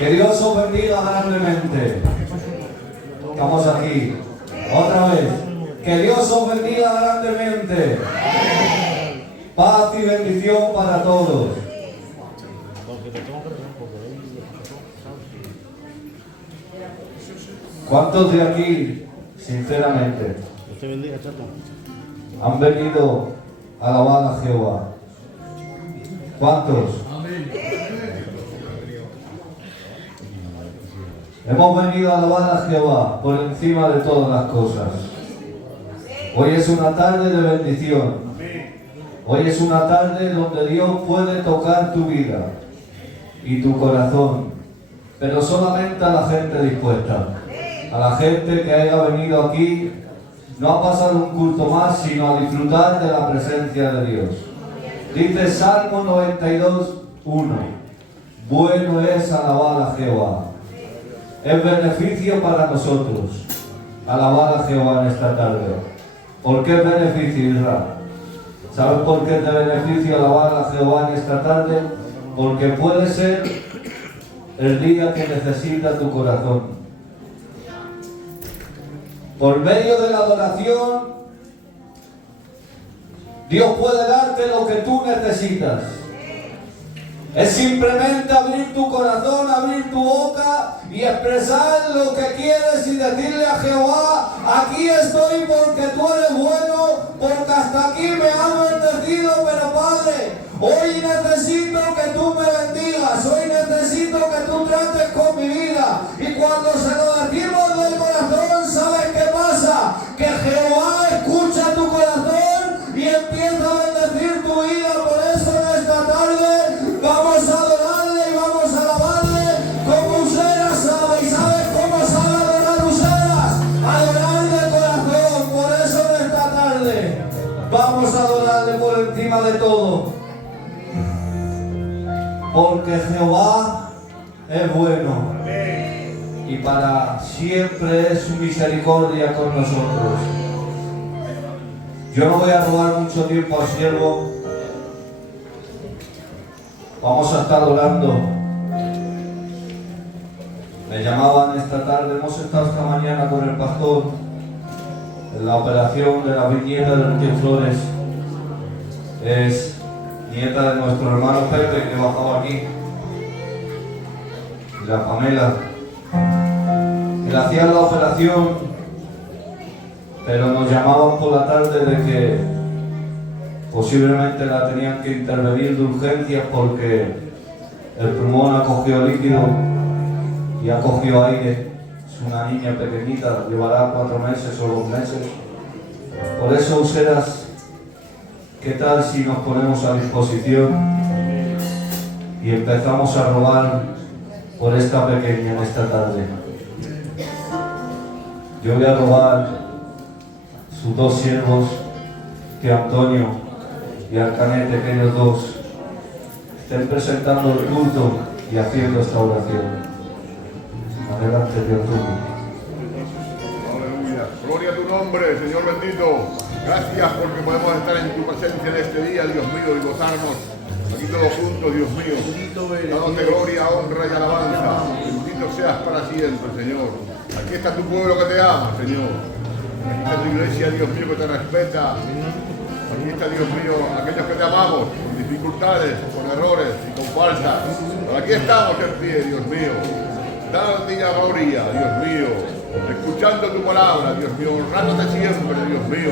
Que Dios os bendiga grandemente. Estamos aquí. Otra vez. Que Dios os bendiga grandemente. Paz y bendición para todos. ¿Cuántos de aquí, sinceramente, han venido a alabar a Jehová? ¿Cuántos? Hemos venido a alabar a Jehová por encima de todas las cosas. Hoy es una tarde de bendición. Hoy es una tarde donde Dios puede tocar tu vida y tu corazón, pero solamente a la gente dispuesta, a la gente que haya venido aquí, no a pasar un culto más, sino a disfrutar de la presencia de Dios. Dice Salmo 92:1: bueno es alabar a Jehová. Es beneficio para nosotros alabar a Jehová en esta tarde. ¿Por qué es beneficio, Israel? ¿Sabes por qué es de beneficio alabar a Jehová en esta tarde? Porque puede ser el día que necesita tu corazón. Por medio de la adoración, Dios puede darte lo que tú necesitas. Es simplemente abrir tu corazón, abrir tu boca y expresar lo que quieres y decirle a Jehová: aquí estoy porque tú eres bueno, porque hasta aquí me has bendecido, pero Padre, hoy necesito que tú me bendigas, hoy necesito que tú trates con mi vida. Y cuando se lo decimos del corazón, ¿sabes qué pasa? Que Jehová escucha tu corazón y empieza a bendecir tu vida. Por eso en esta tarde vamos a adorarle y vamos a alabarle como Useras sabe. ¿Y sabes cómo sabe adorar Useras? Adorar de corazón. Por eso en esta tarde vamos a adorarle por encima de todo. Porque Jehová es bueno y para siempre es su misericordia con nosotros. Yo no voy a robar mucho tiempo al siervo. Vamos a estar orando. Me llamaban esta tarde, hemos estado esta mañana con el pastor en la operación de la bisnieta del tío Flores. Es nieta de nuestro hermano Pepe, que bajaba aquí, y la Pamela. Y le hacían la operación, pero nos llamaban por la tarde de que posiblemente la tenían que intervenir de urgencias porque el pulmón ha cogido líquido y ha cogido aire. Es una niña pequeñita, llevará 4 meses o 2 meses. Por eso, Useras, ¿qué tal si nos ponemos a disposición y empezamos a rogar por esta pequeña en esta tarde? Yo voy a rogar sus 2 siervos, que Antonio y Arcanete, que ellos 2 estén presentando el culto y haciendo esta oración. Adelante, Dios tuyo. Aleluya. Gloria a tu nombre, Señor bendito. Gracias porque podemos estar en tu presencia en este día, Dios mío, y gozarnos aquí todos juntos, Dios mío. Dándote gloria, honra y alabanza. Bendito seas para siempre, Señor. Aquí está tu pueblo que te ama, Señor. Aquí está tu iglesia, Dios mío, que te respeta. Aquí está, Dios mío, aquellos que te amamos, con dificultades, con errores y con faltas. Pero aquí estamos en pie, Dios mío. Dándote gloria, Dios mío. Escuchando tu palabra, Dios mío. Honrándote siempre, Dios mío.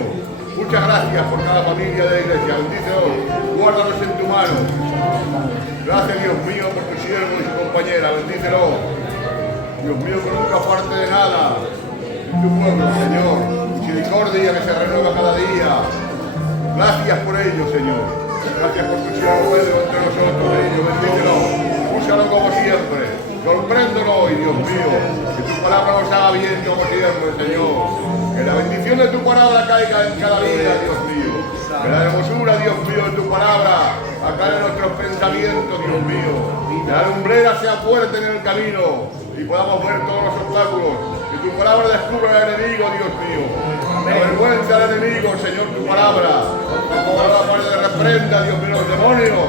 Muchas gracias por cada familia de la iglesia. Bendícelos, guárdalos en tu mano. Gracias, Dios mío, por tu siervo y su compañera. Bendícelos. Dios mío, que nunca parte de nada. En tu pueblo, Señor. Misericordia que se renueva cada día. Gracias por ello, Señor. Gracias por tu siervo Pedro entre nosotros, ellos. Bendícelo. Úsalo como siempre. Sorpréndelo hoy, Dios mío. Que tu palabra nos haga bien como siempre, Señor. Que la bendición de tu palabra caiga en cada vida, Dios mío. Que la hermosura, Dios mío, de tu palabra aclare nuestros pensamientos, Dios mío. Que la lumbrera sea fuerte en el camino y podamos ver todos los obstáculos. Que tu palabra descubra al enemigo, Dios mío. La vergüenza del enemigo, Señor, tu palabra. Tu palabra para que reprenda, Dios mío, los demonios.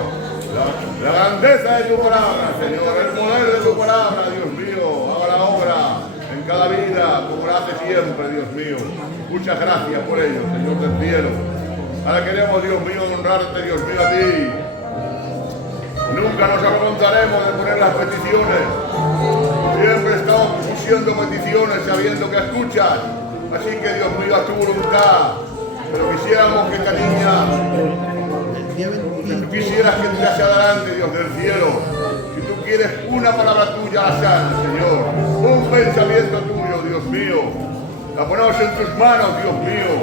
La grandeza de tu palabra, Señor, el poder de tu palabra, Dios mío, haga la obra en cada vida, como la hace siempre, Dios mío. Muchas gracias por ello, Señor del cielo. Ahora queremos, Dios mío, honrarte, Dios mío, a ti. Nunca nos avergonzaremos de poner las peticiones. Siempre estamos pusiendo peticiones sabiendo que escuchas. Así que, Dios mío, haz tu voluntad. Pero quisiéramos que esta niña, que tú quisieras que te hacia adelante, Dios del cielo. Si tú quieres una palabra tuya, la sana, Señor. Un pensamiento tuyo, Dios mío. La ponemos en tus manos, Dios mío.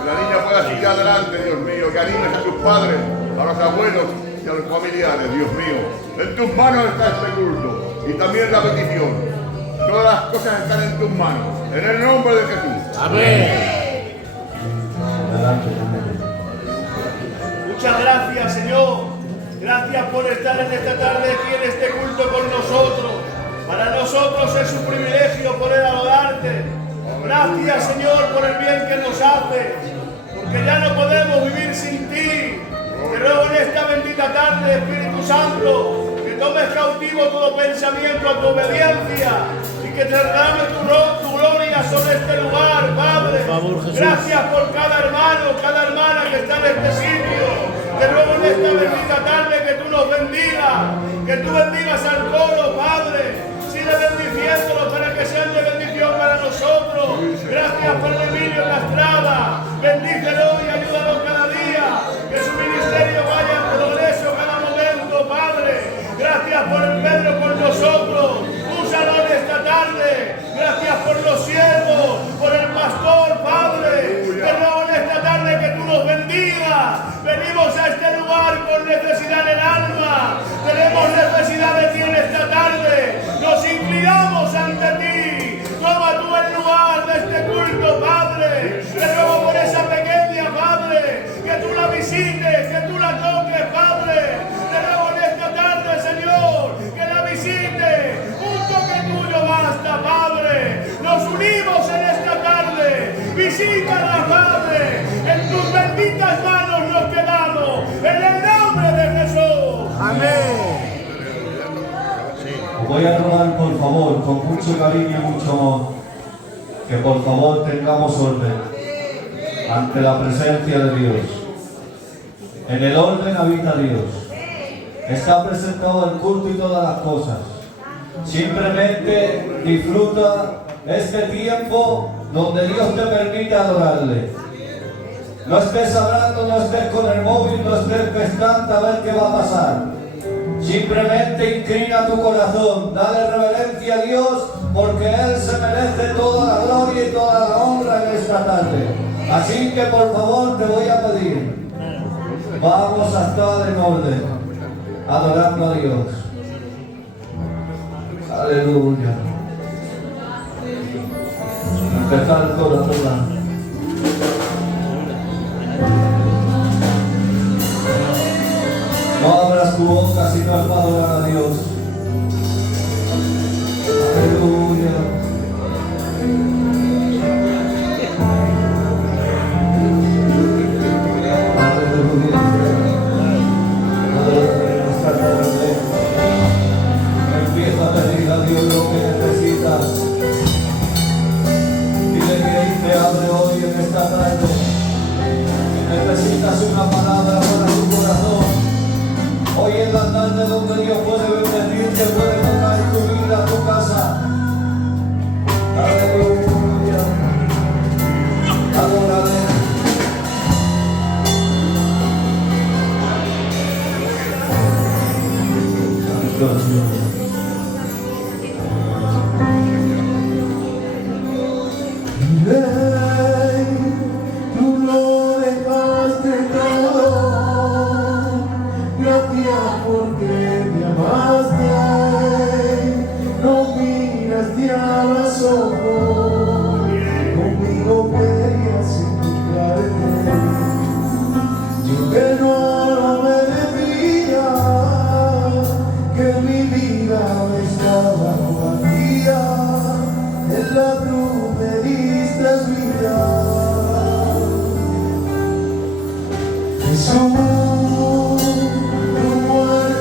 Que la niña pueda seguir adelante, Dios mío. Que animes a tus padres, a los abuelos y a los familiares, Dios mío. En tus manos está este culto y también la petición. Todas las cosas están en tus manos. En el nombre de Jesús. Amén. Muchas gracias, Señor. Gracias por estar en esta tarde aquí en este culto con nosotros. Para nosotros es un privilegio poder adorarte. Gracias, Señor, por el bien que nos haces. Porque ya no podemos vivir sin ti. Te ruego en esta bendita tarde, Espíritu Santo, que tomes cautivo todo pensamiento a tu obediencia y que te derrame tu gloria sobre este lugar, Padre. Gracias por cada hermano, cada hermana que está en este sitio. Te ruego en esta bendita tarde que tú nos bendigas, que tú bendigas al coro, Padre. Sigue bendiciéndolos para que sean de bendición para nosotros. Gracias por el Emilio Lastrada. Bendícelo y ayúdalo cada día. Que su ministerio vaya en progreso cada momento, Padre. Gracias por el Pedro con nosotros. Úsalo en esta tarde. Gracias por los siervos, por el pastor, Padre. Te ruego en esta tarde que tú nos bendigas. Venimos a este lugar con necesidad en el alma. Tenemos necesidad de ti en esta tarde. Nos inclinamos ante ti. Toma tú el lugar de este culto, Padre. Te ruego por esa pequeña, Padre, que tú la visites, que tú la toques, Padre. Te ruego en esta tarde, Señor, que la visites. Un toque tuyo basta, Padre. Nos unimos en esta tarde. Visítala, Padre. En tus benditas manos nos quedamos. En el nombre de Jesús. Amén. Voy a rogar, por favor, con mucho cariño y mucho amor, que por favor tengamos orden ante la presencia de Dios. En el orden habita Dios. Está presentado el culto y todas las cosas. Simplemente disfruta este tiempo donde Dios te permite adorarle. No estés hablando, no estés con el móvil, no estés expectante a ver qué va a pasar. Simplemente inclina tu corazón, dale reverencia a Dios, porque Él se merece toda la gloria y toda la honra en esta tarde. Así que por favor te voy a pedir, vamos a estar en orden, adorando a Dios. Aleluya. Empezar el coro a tocar. No abras tu boca sino para adorar a Dios. Aleluya. Aleluya. Aleluya. Esta tarde empieza a pedir a Dios lo que necesitas. Dile que Él te hable hoy en esta tarde. Necesitas una palabra para tu corazón. Hoy es la tarde donde Dios puede bendecirte, puede tocar tu vida, tu casa. Aleluya. Adórale. Santo Dios. Jesús, tu muerte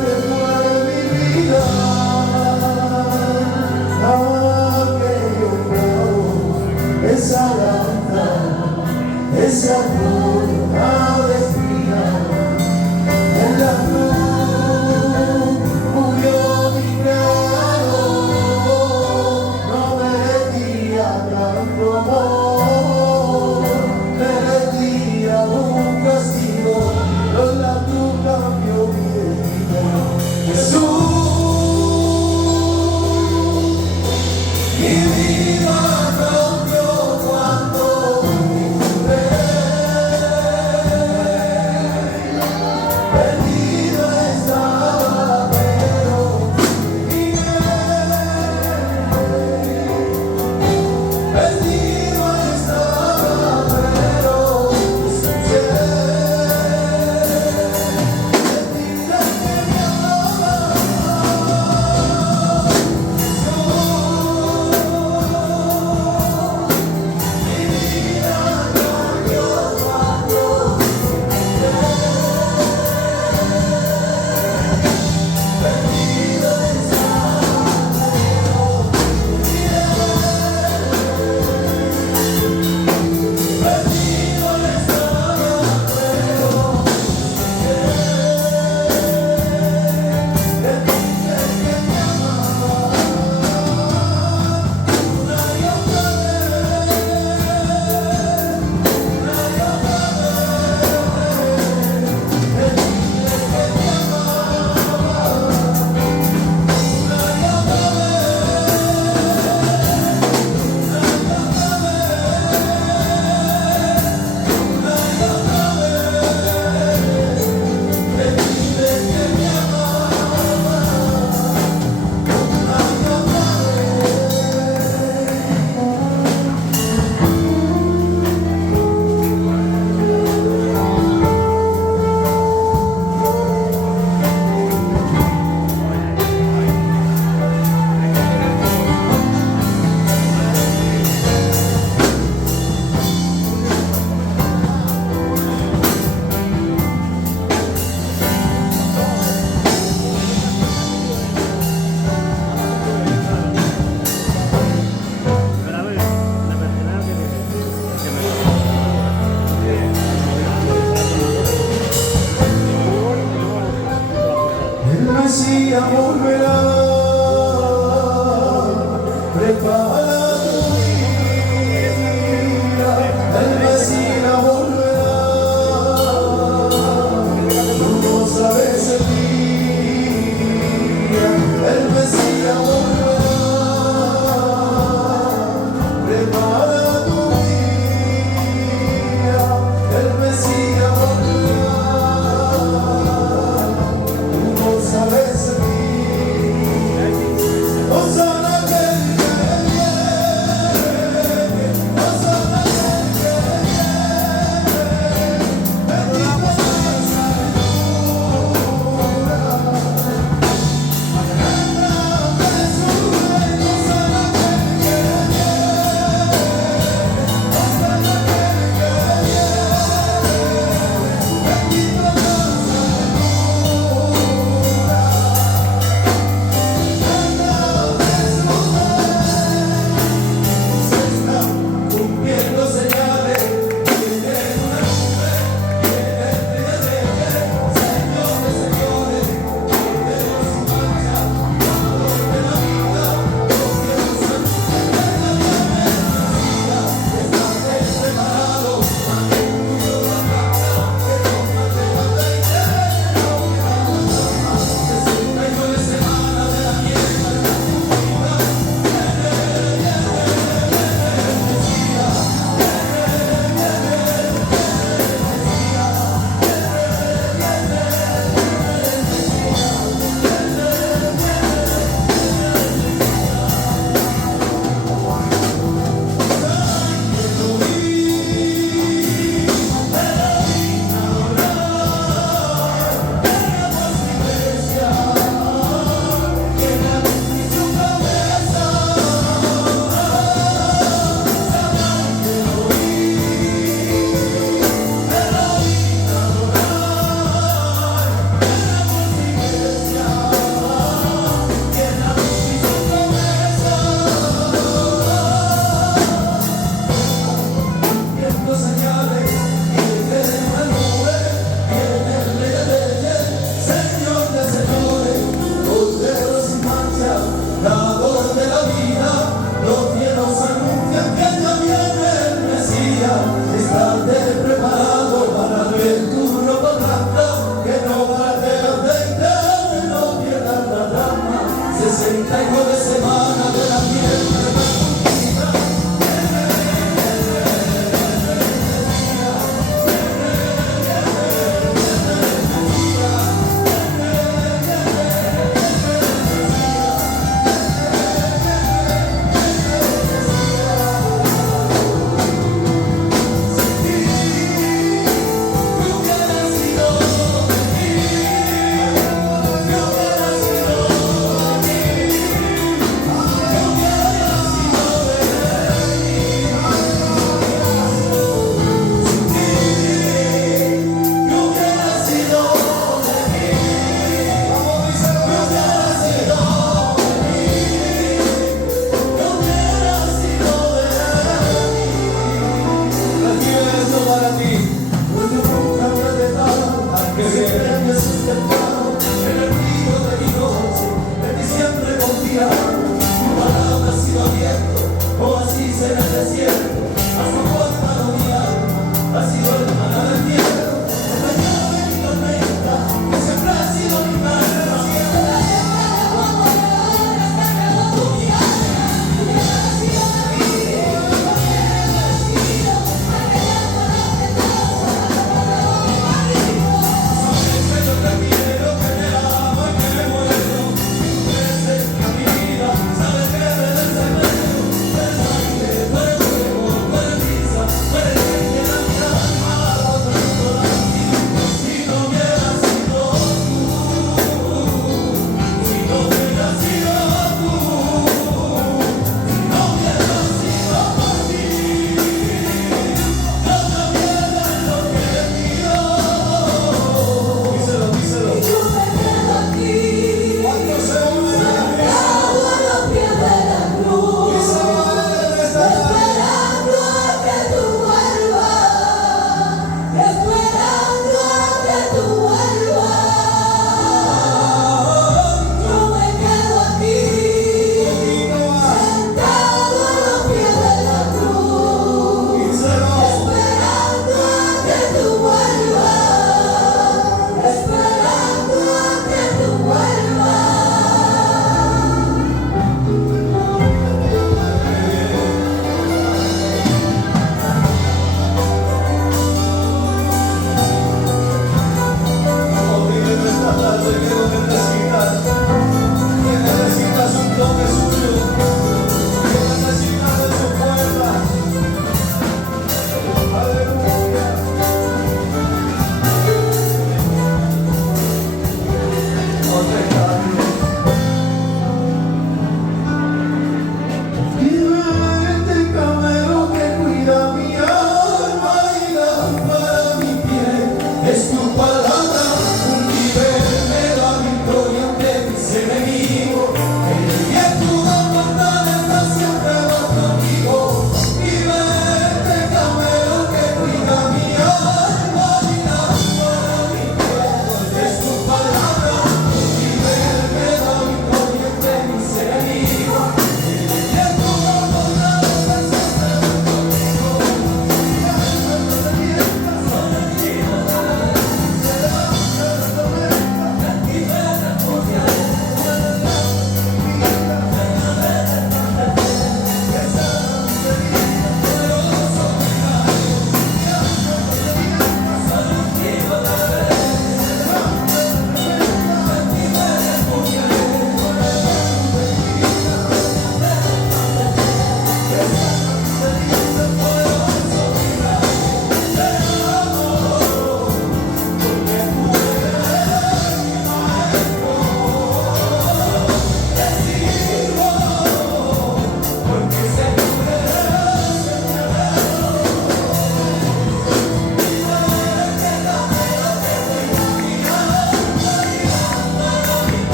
69 semanas de la fiesta.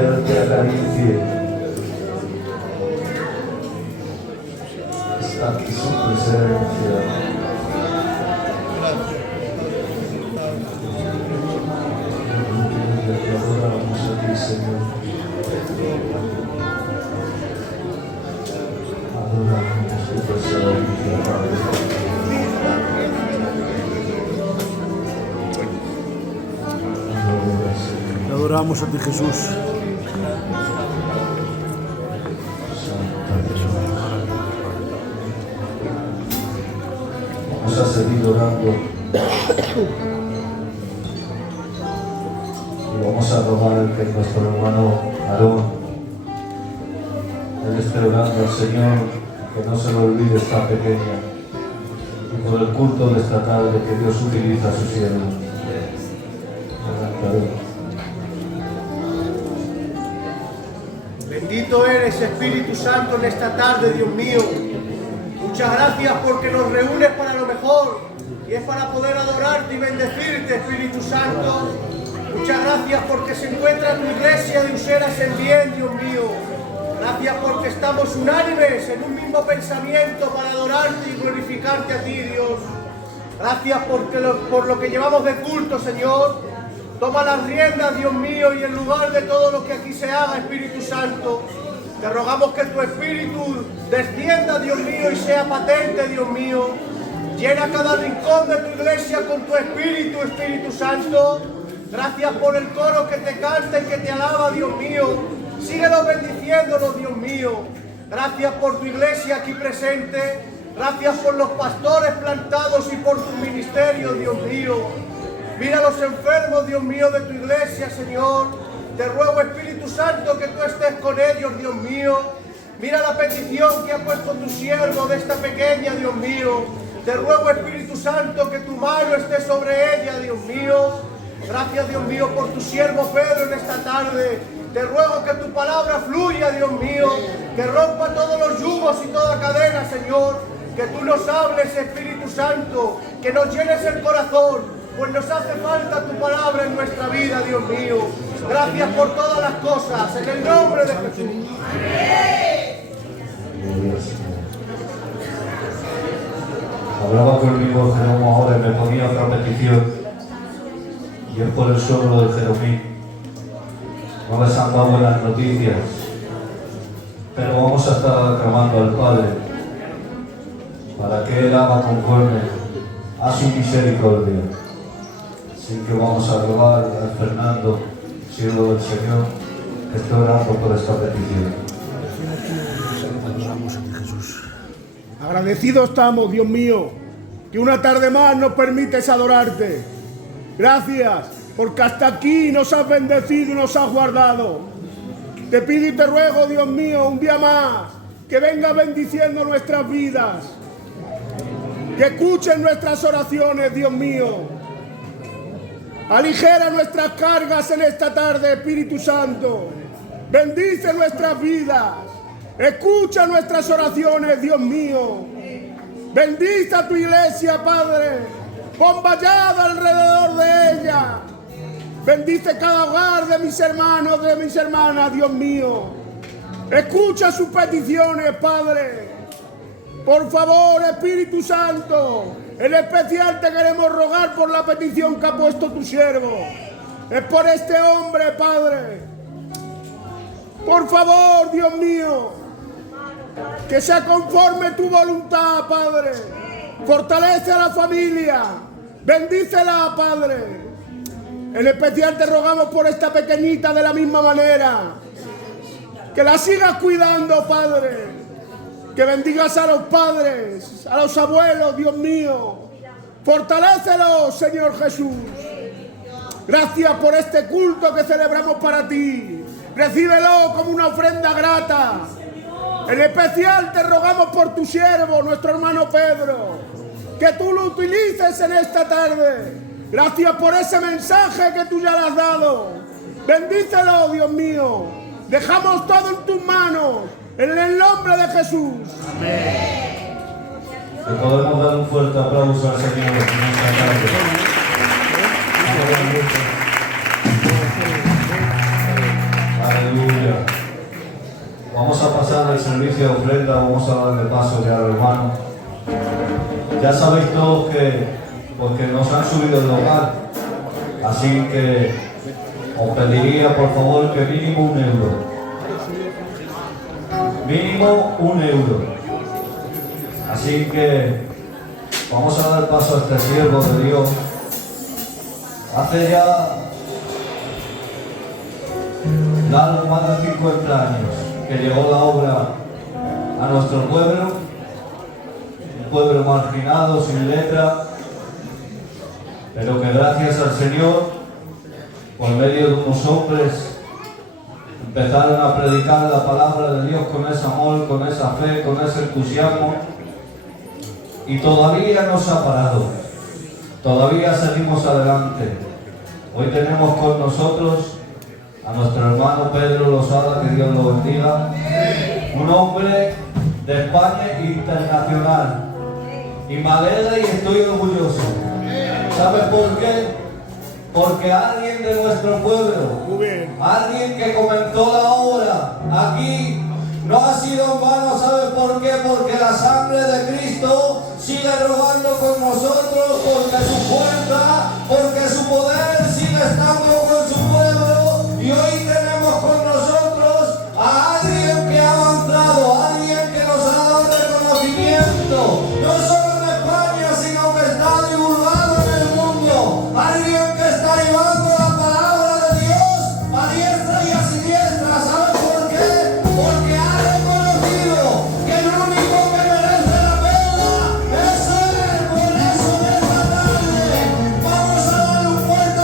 mujer te acaricie. Está aquí su presencia. Te adoramos a ti, Señor. Adoramos tu presencia, Padre. Te adoramos a ti, Jesús. Vamos a seguir orando y vamos a rogar que nuestro hermano Aarón, él esté orando al Señor, que no se le olvide esta pequeña, y por el culto de esta tarde que Dios utiliza a su siervo. Bendito eres, Espíritu Santo, en esta tarde, Dios mío. Muchas gracias porque nos reúnes para lo mejor y es para poder adorarte y bendecirte, Espíritu Santo. Muchas gracias porque se encuentra tu iglesia de Useras en bien, Dios mío. Gracias porque estamos unánimes en un mismo pensamiento para adorarte y glorificarte a ti, Dios. Gracias por lo que llevamos de culto, Señor. Toma las riendas, Dios mío, y en lugar de todo lo que aquí se haga, Espíritu Santo, te rogamos que tu Espíritu descienda, Dios mío, y sea patente, Dios mío. Llena cada rincón de tu iglesia con tu Espíritu, Espíritu Santo. Gracias por el coro que te canta y que te alaba, Dios mío. Síguelo bendiciéndonos, Dios mío. Gracias por tu iglesia aquí presente. Gracias por los pastores plantados y por tu ministerio, Dios mío. Mira a los enfermos, Dios mío, de tu iglesia, Señor. Te ruego, Espíritu Santo, que tú estés con ellos, Dios mío. Mira la petición que ha puesto tu siervo de esta pequeña, Dios mío. Te ruego, Espíritu Santo, que tu mano esté sobre ella, Dios mío. Gracias, Dios mío, por tu siervo Pedro en esta tarde. Te ruego que tu palabra fluya, Dios mío. Que rompa todos los yugos y toda cadena, Señor. Que tú nos hables, Espíritu Santo. Que nos llenes el corazón. Pues nos hace falta tu palabra en nuestra vida, Dios mío. Gracias por todas las cosas, en el nombre de Jesús. Hablaba conmigo Jerónimo ahora y me ponía otra petición, y es por el suegro de Jeromín. No les han dado buenas noticias, pero vamos a estar aclamando al Padre para que Él haga conforme a su misericordia. Así que vamos a rogar a Fernando, siervo del Señor, que esté orando por esta petición. Agradecidos estamos, Dios mío, que una tarde más nos permites adorarte. Gracias, porque hasta aquí nos has bendecido y nos has guardado. Te pido y te ruego, Dios mío, un día más, que venga bendiciendo nuestras vidas. Que escuchen nuestras oraciones, Dios mío. Aligera nuestras cargas en esta tarde, Espíritu Santo. Bendice nuestras vidas. Escucha nuestras oraciones, Dios mío. Bendice a tu iglesia, Padre. Pon vallado alrededor de ella. Bendice cada hogar de mis hermanos, de mis hermanas, Dios mío. Escucha sus peticiones, Padre. Por favor, Espíritu Santo, en especial te queremos rogar por la petición que ha puesto tu siervo. Es por este hombre, Padre. Por favor, Dios mío, que sea conforme tu voluntad, Padre. Fortalece a la familia. Bendícela, Padre. En especial te rogamos por esta pequeñita de la misma manera. Que la sigas cuidando, Padre. Que bendigas a los padres, a los abuelos, Dios mío. Fortalécelos, Señor Jesús. Gracias por este culto que celebramos para ti. Recíbelo como una ofrenda grata. En especial te rogamos por tu siervo, nuestro hermano Pedro. Que tú lo utilices en esta tarde. Gracias por ese mensaje que tú ya le has dado. Bendícelo, Dios mío. Dejamos todo en tus manos. En el nombre de Jesús. Amén. Le podemos dar un fuerte aplauso al Señor en esta tarde. Aleluya. pasar el servicio de ofrenda, vamos a darle paso ya al hermano. Ya sabéis todos que, porque nos han subido el local, así que os pediría por favor que mínimo 1 euro. Mínimo 1 euro. Así que vamos a dar paso a este siervo de Dios. Hace ya algo más de 50 años que llegó la obra a nuestro pueblo, un pueblo marginado, sin letra, pero que gracias al Señor, por medio de unos hombres, empezaron a predicar la palabra de Dios con ese amor, con esa fe, con ese entusiasmo, y todavía no se ha parado, todavía seguimos adelante. Hoy tenemos con nosotros a nuestro hermano Pedro Losada, que Dios lo bendiga, un hombre de España internacional, y me alegra y estoy orgulloso. ¿Sabes por qué? Porque alguien de nuestro pueblo, alguien que comenzó la obra aquí, no ha sido en vano. ¿Sabes por qué? Porque la sangre de Cristo sigue robando con nosotros, porque su fuerza, porque su poder sigue estando con su pueblo, y hoy tenemos con nosotros a alguien que ha avanzado, alguien que nos ha dado reconocimiento, no solo en España, sino que está divulgado en el mundo, alguien que está llevando la palabra de Dios a diestra y a siniestra. ¿Sabes por qué? Porque ha reconocido que el único que merece la pena es Él. Por eso en esta tarde vamos a darle un fuerte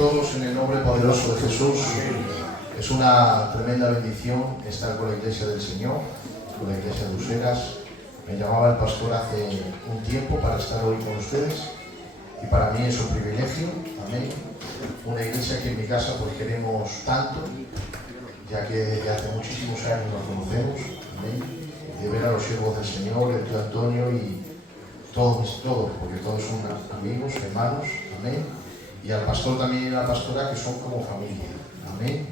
todos en el nombre poderoso de Jesús. Es una tremenda bendición estar con la Iglesia del Señor, con la Iglesia de Useras. Me llamaba el pastor hace un tiempo para estar hoy con ustedes y para mí es un privilegio, amén. Una iglesia que en mi casa pues queremos tanto, ya que desde hace muchísimos años nos conocemos, amén. De ver a los siervos del Señor, el tío Antonio y todos, porque todos son amigos, hermanos, amén. Y al pastor también y a la pastora que son como familia, amén.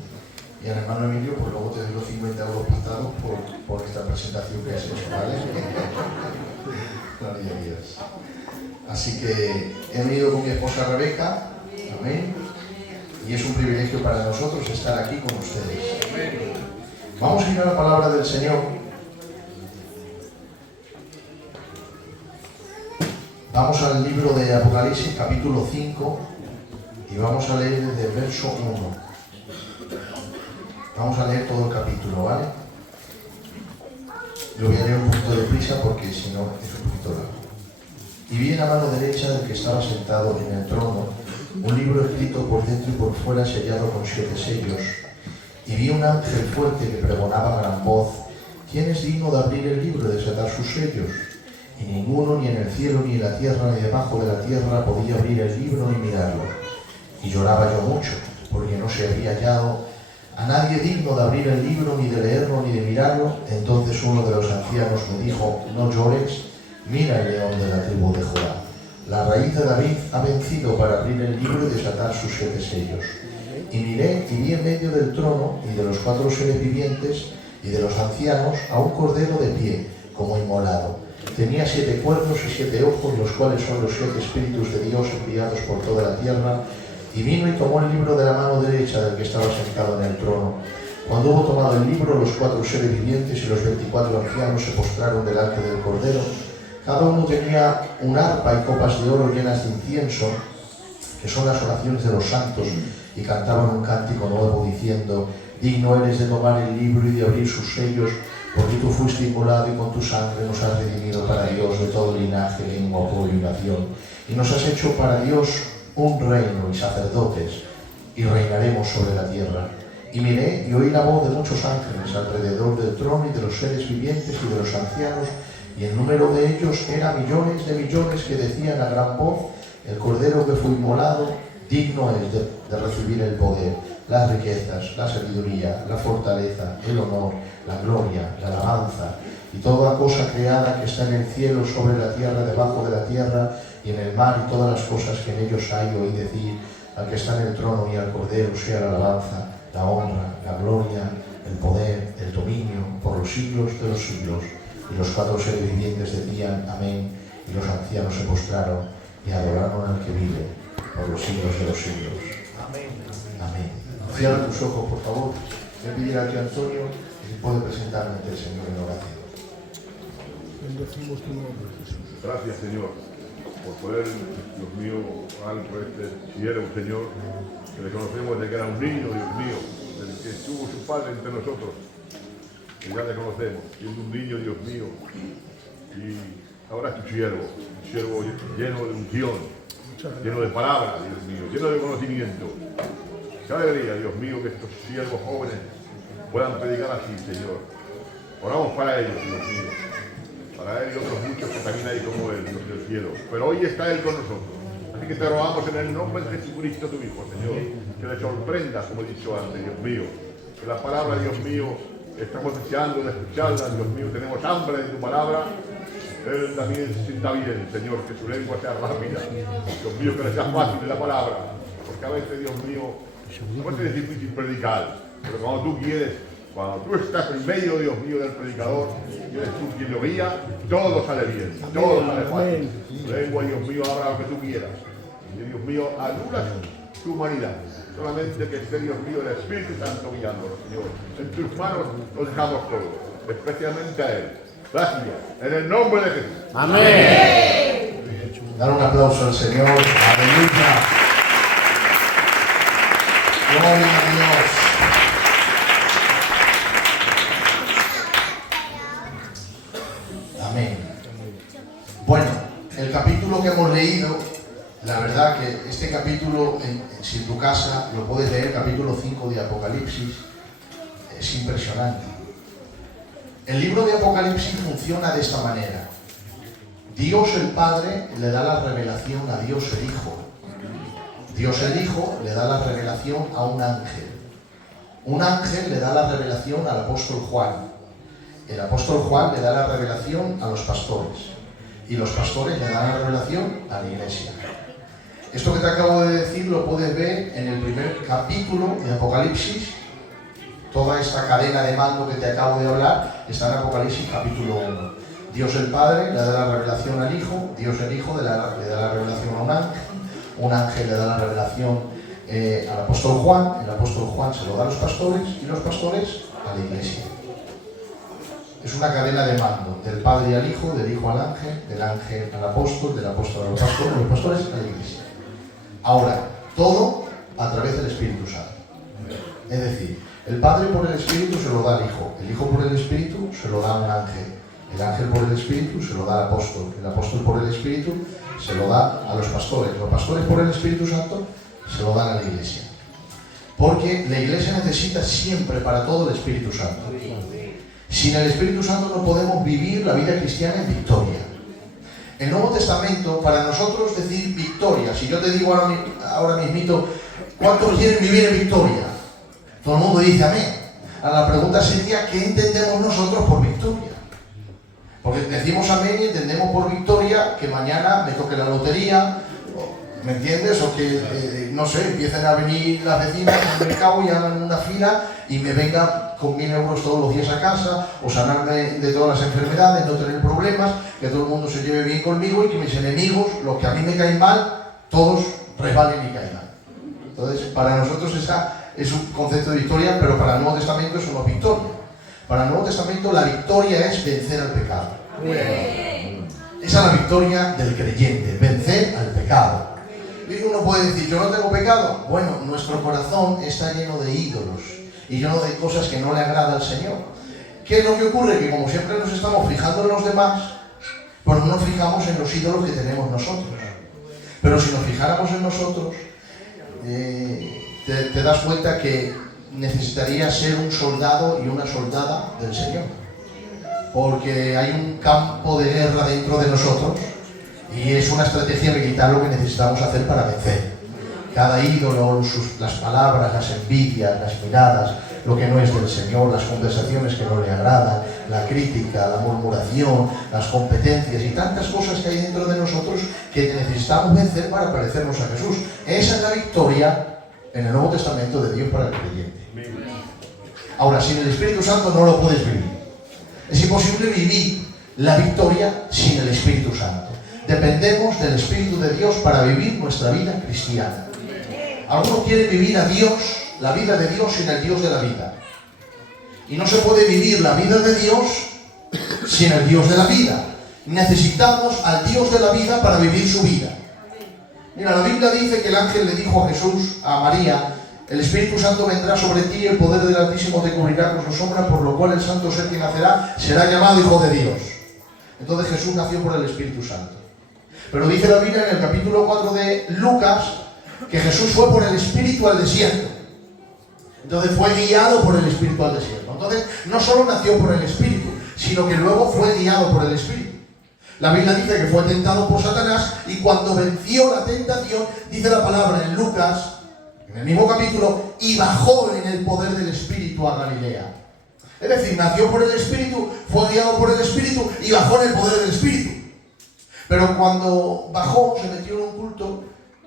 Y al hermano Emilio, pues luego te doy los 50 euros pasados por esta presentación que has hecho, ¿vale? Gloria a Dios. Así que he venido con mi esposa Rebeca, amén. Y es un privilegio para nosotros estar aquí con ustedes. Amén. Vamos a ir a la palabra del Señor. Vamos al libro de Apocalipsis, capítulo 5, y vamos a leer desde el verso 1. Vamos a leer todo el capítulo, ¿vale? Lo voy a leer un poquito deprisa porque si no es un poquito largo. Y vi en la mano derecha del que estaba sentado en el trono un libro escrito por dentro y por fuera, sellado con 7 sellos. Y vi un ángel fuerte que pregonaba a gran voz: ¿quién es digno de abrir el libro y desatar sus sellos? Y ninguno, ni en el cielo, ni en la tierra, ni debajo de la tierra, podía abrir el libro ni mirarlo. Y lloraba yo mucho, porque no se había hallado a nadie digno de abrir el libro, ni de leerlo, ni de mirarlo. Entonces uno de los ancianos me dijo: no llores, mira el león de la tribu de Judá. La raíz de David ha vencido para abrir el libro y desatar sus 7 sellos. Y miré y vi en medio del trono y de los 4 seres vivientes y de los ancianos a un cordero de pie, como inmolado. Tenía 7 cuernos y 7 ojos, los cuales son los 7 espíritus de Dios enviados por toda la tierra. Y vino y tomó el libro de la mano derecha del que estaba sentado en el trono. Cuando hubo tomado el libro, los 4 seres vivientes y los 24 ancianos se postraron delante del cordero. Cada uno tenía un arpa y copas de oro llenas de incienso, que son las oraciones de los santos, y cantaban un cántico nuevo diciendo: digno eres de tomar el libro y de abrir sus sellos, porque tú fuiste inmolado y con tu sangre nos has redimido para Dios de todo linaje, lengua, pueblo y nación. Y nos has hecho para Dios un reino y sacerdotes, y reinaremos sobre la tierra. Y miré y oí la voz de muchos ángeles alrededor del trono y de los seres vivientes y de los ancianos, y el número de ellos era millones de millones, que decían a gran voz: el cordero que fue inmolado digno es de recibir el poder, las riquezas, la sabiduría, la fortaleza, el honor, la gloria, la alabanza y toda cosa creada que está en el cielo, sobre la tierra, debajo de la tierra y en el mar, y todas las cosas que en ellos hay. Oí decir al que está en el trono y al cordero sea la alabanza, la honra, la gloria, el poder, el dominio por los siglos de los siglos. Y los 4 seres vivientes decían amén, y los ancianos se postraron y adoraron al que vive por los siglos de los siglos. Amén. Amén. Cierra tus ojos, por favor. Voy a pedir al tío Antonio si puede presentarme ante el Señor en oración. Bendecimos tu nombre, Jesús. Gracias, Señor, por poder, Dios mío, orar por este siervo, Señor, que le conocemos desde que era un niño, Dios mío, desde que estuvo su padre entre nosotros, que ya le conocemos, siendo un niño, Dios mío, y ahora es tu siervo, un siervo lleno de unción, lleno de palabras, Dios mío, lleno de conocimiento. Qué alegría, Dios mío, que estos siervos jóvenes puedan predicar así, Señor. Oramos para ellos, Dios mío, para él y otros muchos que también hay como él, Dios del cielo. Pero hoy está él con nosotros. Así que te rogamos en el nombre de Jesucristo, tu Hijo, Señor, que le sorprendas, como he dicho antes, Dios mío. Que la palabra, Dios mío, estamos deseando de escucharla, Dios mío, tenemos hambre de tu palabra. Él también se sienta bien, Señor, que su lengua sea rápida. Dios mío, que le sea fácil la palabra. Porque a veces, Dios mío, puede ser difícil predicar, pero cuando tú quieres, cuando tú estás en medio, Dios mío, del predicador, y eres tú quien lo guía, todo sale bien, todo sale fácil. Tu lengua, Dios mío, habla lo que tú quieras. Y Dios mío, anulas tu humanidad. Solamente que esté, Dios mío, el Espíritu Santo guiándolo, Señor. En tus manos lo dejamos todo, especialmente a Él. Gracias, en el nombre de Jesús. Amén. Dar un aplauso al Señor. Aleluya. Gloria a Dios. Amén. Bueno, el capítulo que hemos leído La verdad que este capítulo, si en tu casa lo puedes leer, capítulo 5 de Apocalipsis, es impresionante. El libro de Apocalipsis funciona de esta manera. Dios el Padre le da la revelación a Dios el Hijo. Dios el Hijo le da la revelación a un ángel. Un ángel le da la revelación al apóstol Juan. El apóstol Juan le da la revelación a los pastores. Y los pastores le dan la revelación a la iglesia. Esto que te acabo de decir lo puedes ver en el primer capítulo de Apocalipsis. Toda esta cadena de mando que te acabo de hablar está en Apocalipsis capítulo 1. Dios el Padre le da la revelación al Hijo, Dios el Hijo le da la revelación a un ángel le da la revelación al apóstol Juan, el apóstol Juan se lo da a los pastores y los pastores a la iglesia. Es una cadena de mando, del Padre al Hijo, del Hijo al ángel, del ángel al apóstol, del apóstol a los pastores a la iglesia. Ahora, todo a través del Espíritu Santo. Es decir, el Padre por el Espíritu se lo da al Hijo, el Hijo por el Espíritu se lo da a un ángel, el ángel por el Espíritu se lo da al apóstol, el apóstol por el Espíritu se lo da a los pastores por el Espíritu Santo se lo dan a la iglesia. Porque la iglesia necesita siempre para todo el Espíritu Santo. Sin el Espíritu Santo no podemos vivir la vida cristiana en victoria. El Nuevo Testamento, para nosotros decir victoria, si yo te digo ahora mismito, ¿cuántos quieren vivir en victoria? Todo el mundo dice amén. Ahora la pregunta sería, ¿qué entendemos nosotros por victoria? Porque decimos amén y entendemos por victoria que mañana me toque la lotería, ¿me entiendes? O que, no sé, empiecen a venir las vecinas al mercado y hagan una fila y me vengan con 1.000 euros todos los días a casa, o sanarme de todas las enfermedades, no tener problemas, que todo el mundo se lleve bien conmigo y que mis enemigos, los que a mí me caen mal, todos resbalen y caigan. Entonces, para nosotros esa es un concepto de victoria, pero para el Nuevo Testamento es una victoria. Para el Nuevo Testamento la victoria es vencer al pecado. Esa es la victoria del creyente, vencer al pecado. Y uno puede decir, yo no tengo pecado. Bueno, nuestro corazón está lleno de ídolos y lleno de cosas que no le agrada al Señor. ¿Qué es lo que ocurre? Que como siempre nos estamos fijando en los demás, pues no nos fijamos en los ídolos que tenemos nosotros. Pero si nos fijáramos en nosotros, te das cuenta que necesitaría ser un soldado y una soldada del Señor. Porque hay un campo de guerra dentro de nosotros y es una estrategia militar lo que necesitamos hacer para vencer. Cada ídolo, las palabras, las envidias, las miradas, lo que no es del Señor, las conversaciones que no le agradan, la crítica, la murmuración, las competencias y tantas cosas que hay dentro de nosotros que necesitamos vencer para parecernos a Jesús. Esa es la victoria en el Nuevo Testamento de Dios para el creyente. Ahora, sin el Espíritu Santo no lo puedes vivir. Es imposible vivir la victoria sin el Espíritu Santo. Dependemos del Espíritu de Dios para vivir nuestra vida cristiana. Algunos quieren vivir a Dios, la vida de Dios, sin el Dios de la vida. Y no se puede vivir la vida de Dios sin el Dios de la vida. Necesitamos al Dios de la vida para vivir su vida. Mira, la Biblia dice que el ángel le dijo a Jesús, a María, el Espíritu Santo vendrá sobre ti y el poder del Altísimo te cubrirá con su sombra, por lo cual el santo ser que nacerá será llamado Hijo de Dios. Entonces Jesús nació por el Espíritu Santo. Pero dice la Biblia en el capítulo 4 de Lucas que Jesús fue por el Espíritu al desierto. Entonces fue guiado por el Espíritu al desierto. Entonces no solo nació por el Espíritu, sino que luego fue guiado por el Espíritu. La Biblia dice que fue tentado por Satanás y cuando venció la tentación, dice la palabra en Lucas, en el mismo capítulo, y bajó en el poder del Espíritu a Galilea. Es decir, nació por el Espíritu, fue guiado por el Espíritu y bajó en el poder del Espíritu. Pero cuando bajó, se metió en un culto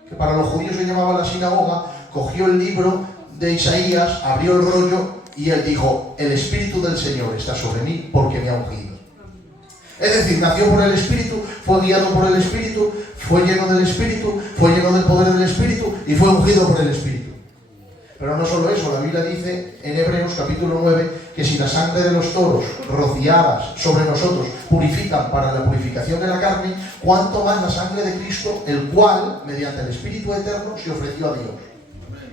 que para los judíos se llamaba la sinagoga, cogió el libro de Isaías, abrió el rollo y él dijo, el Espíritu del Señor está sobre mí porque me ha ungido. Es decir, nació por el Espíritu, fue guiado por el Espíritu, fue lleno del Espíritu, fue lleno del poder del Espíritu y fue ungido por el Espíritu. Pero no solo eso, la Biblia dice en Hebreos capítulo 9 que si la sangre de los toros rociadas sobre nosotros purifican para la purificación de la carne, cuánto más la sangre de Cristo, el cual, mediante el Espíritu eterno, se ofreció a Dios.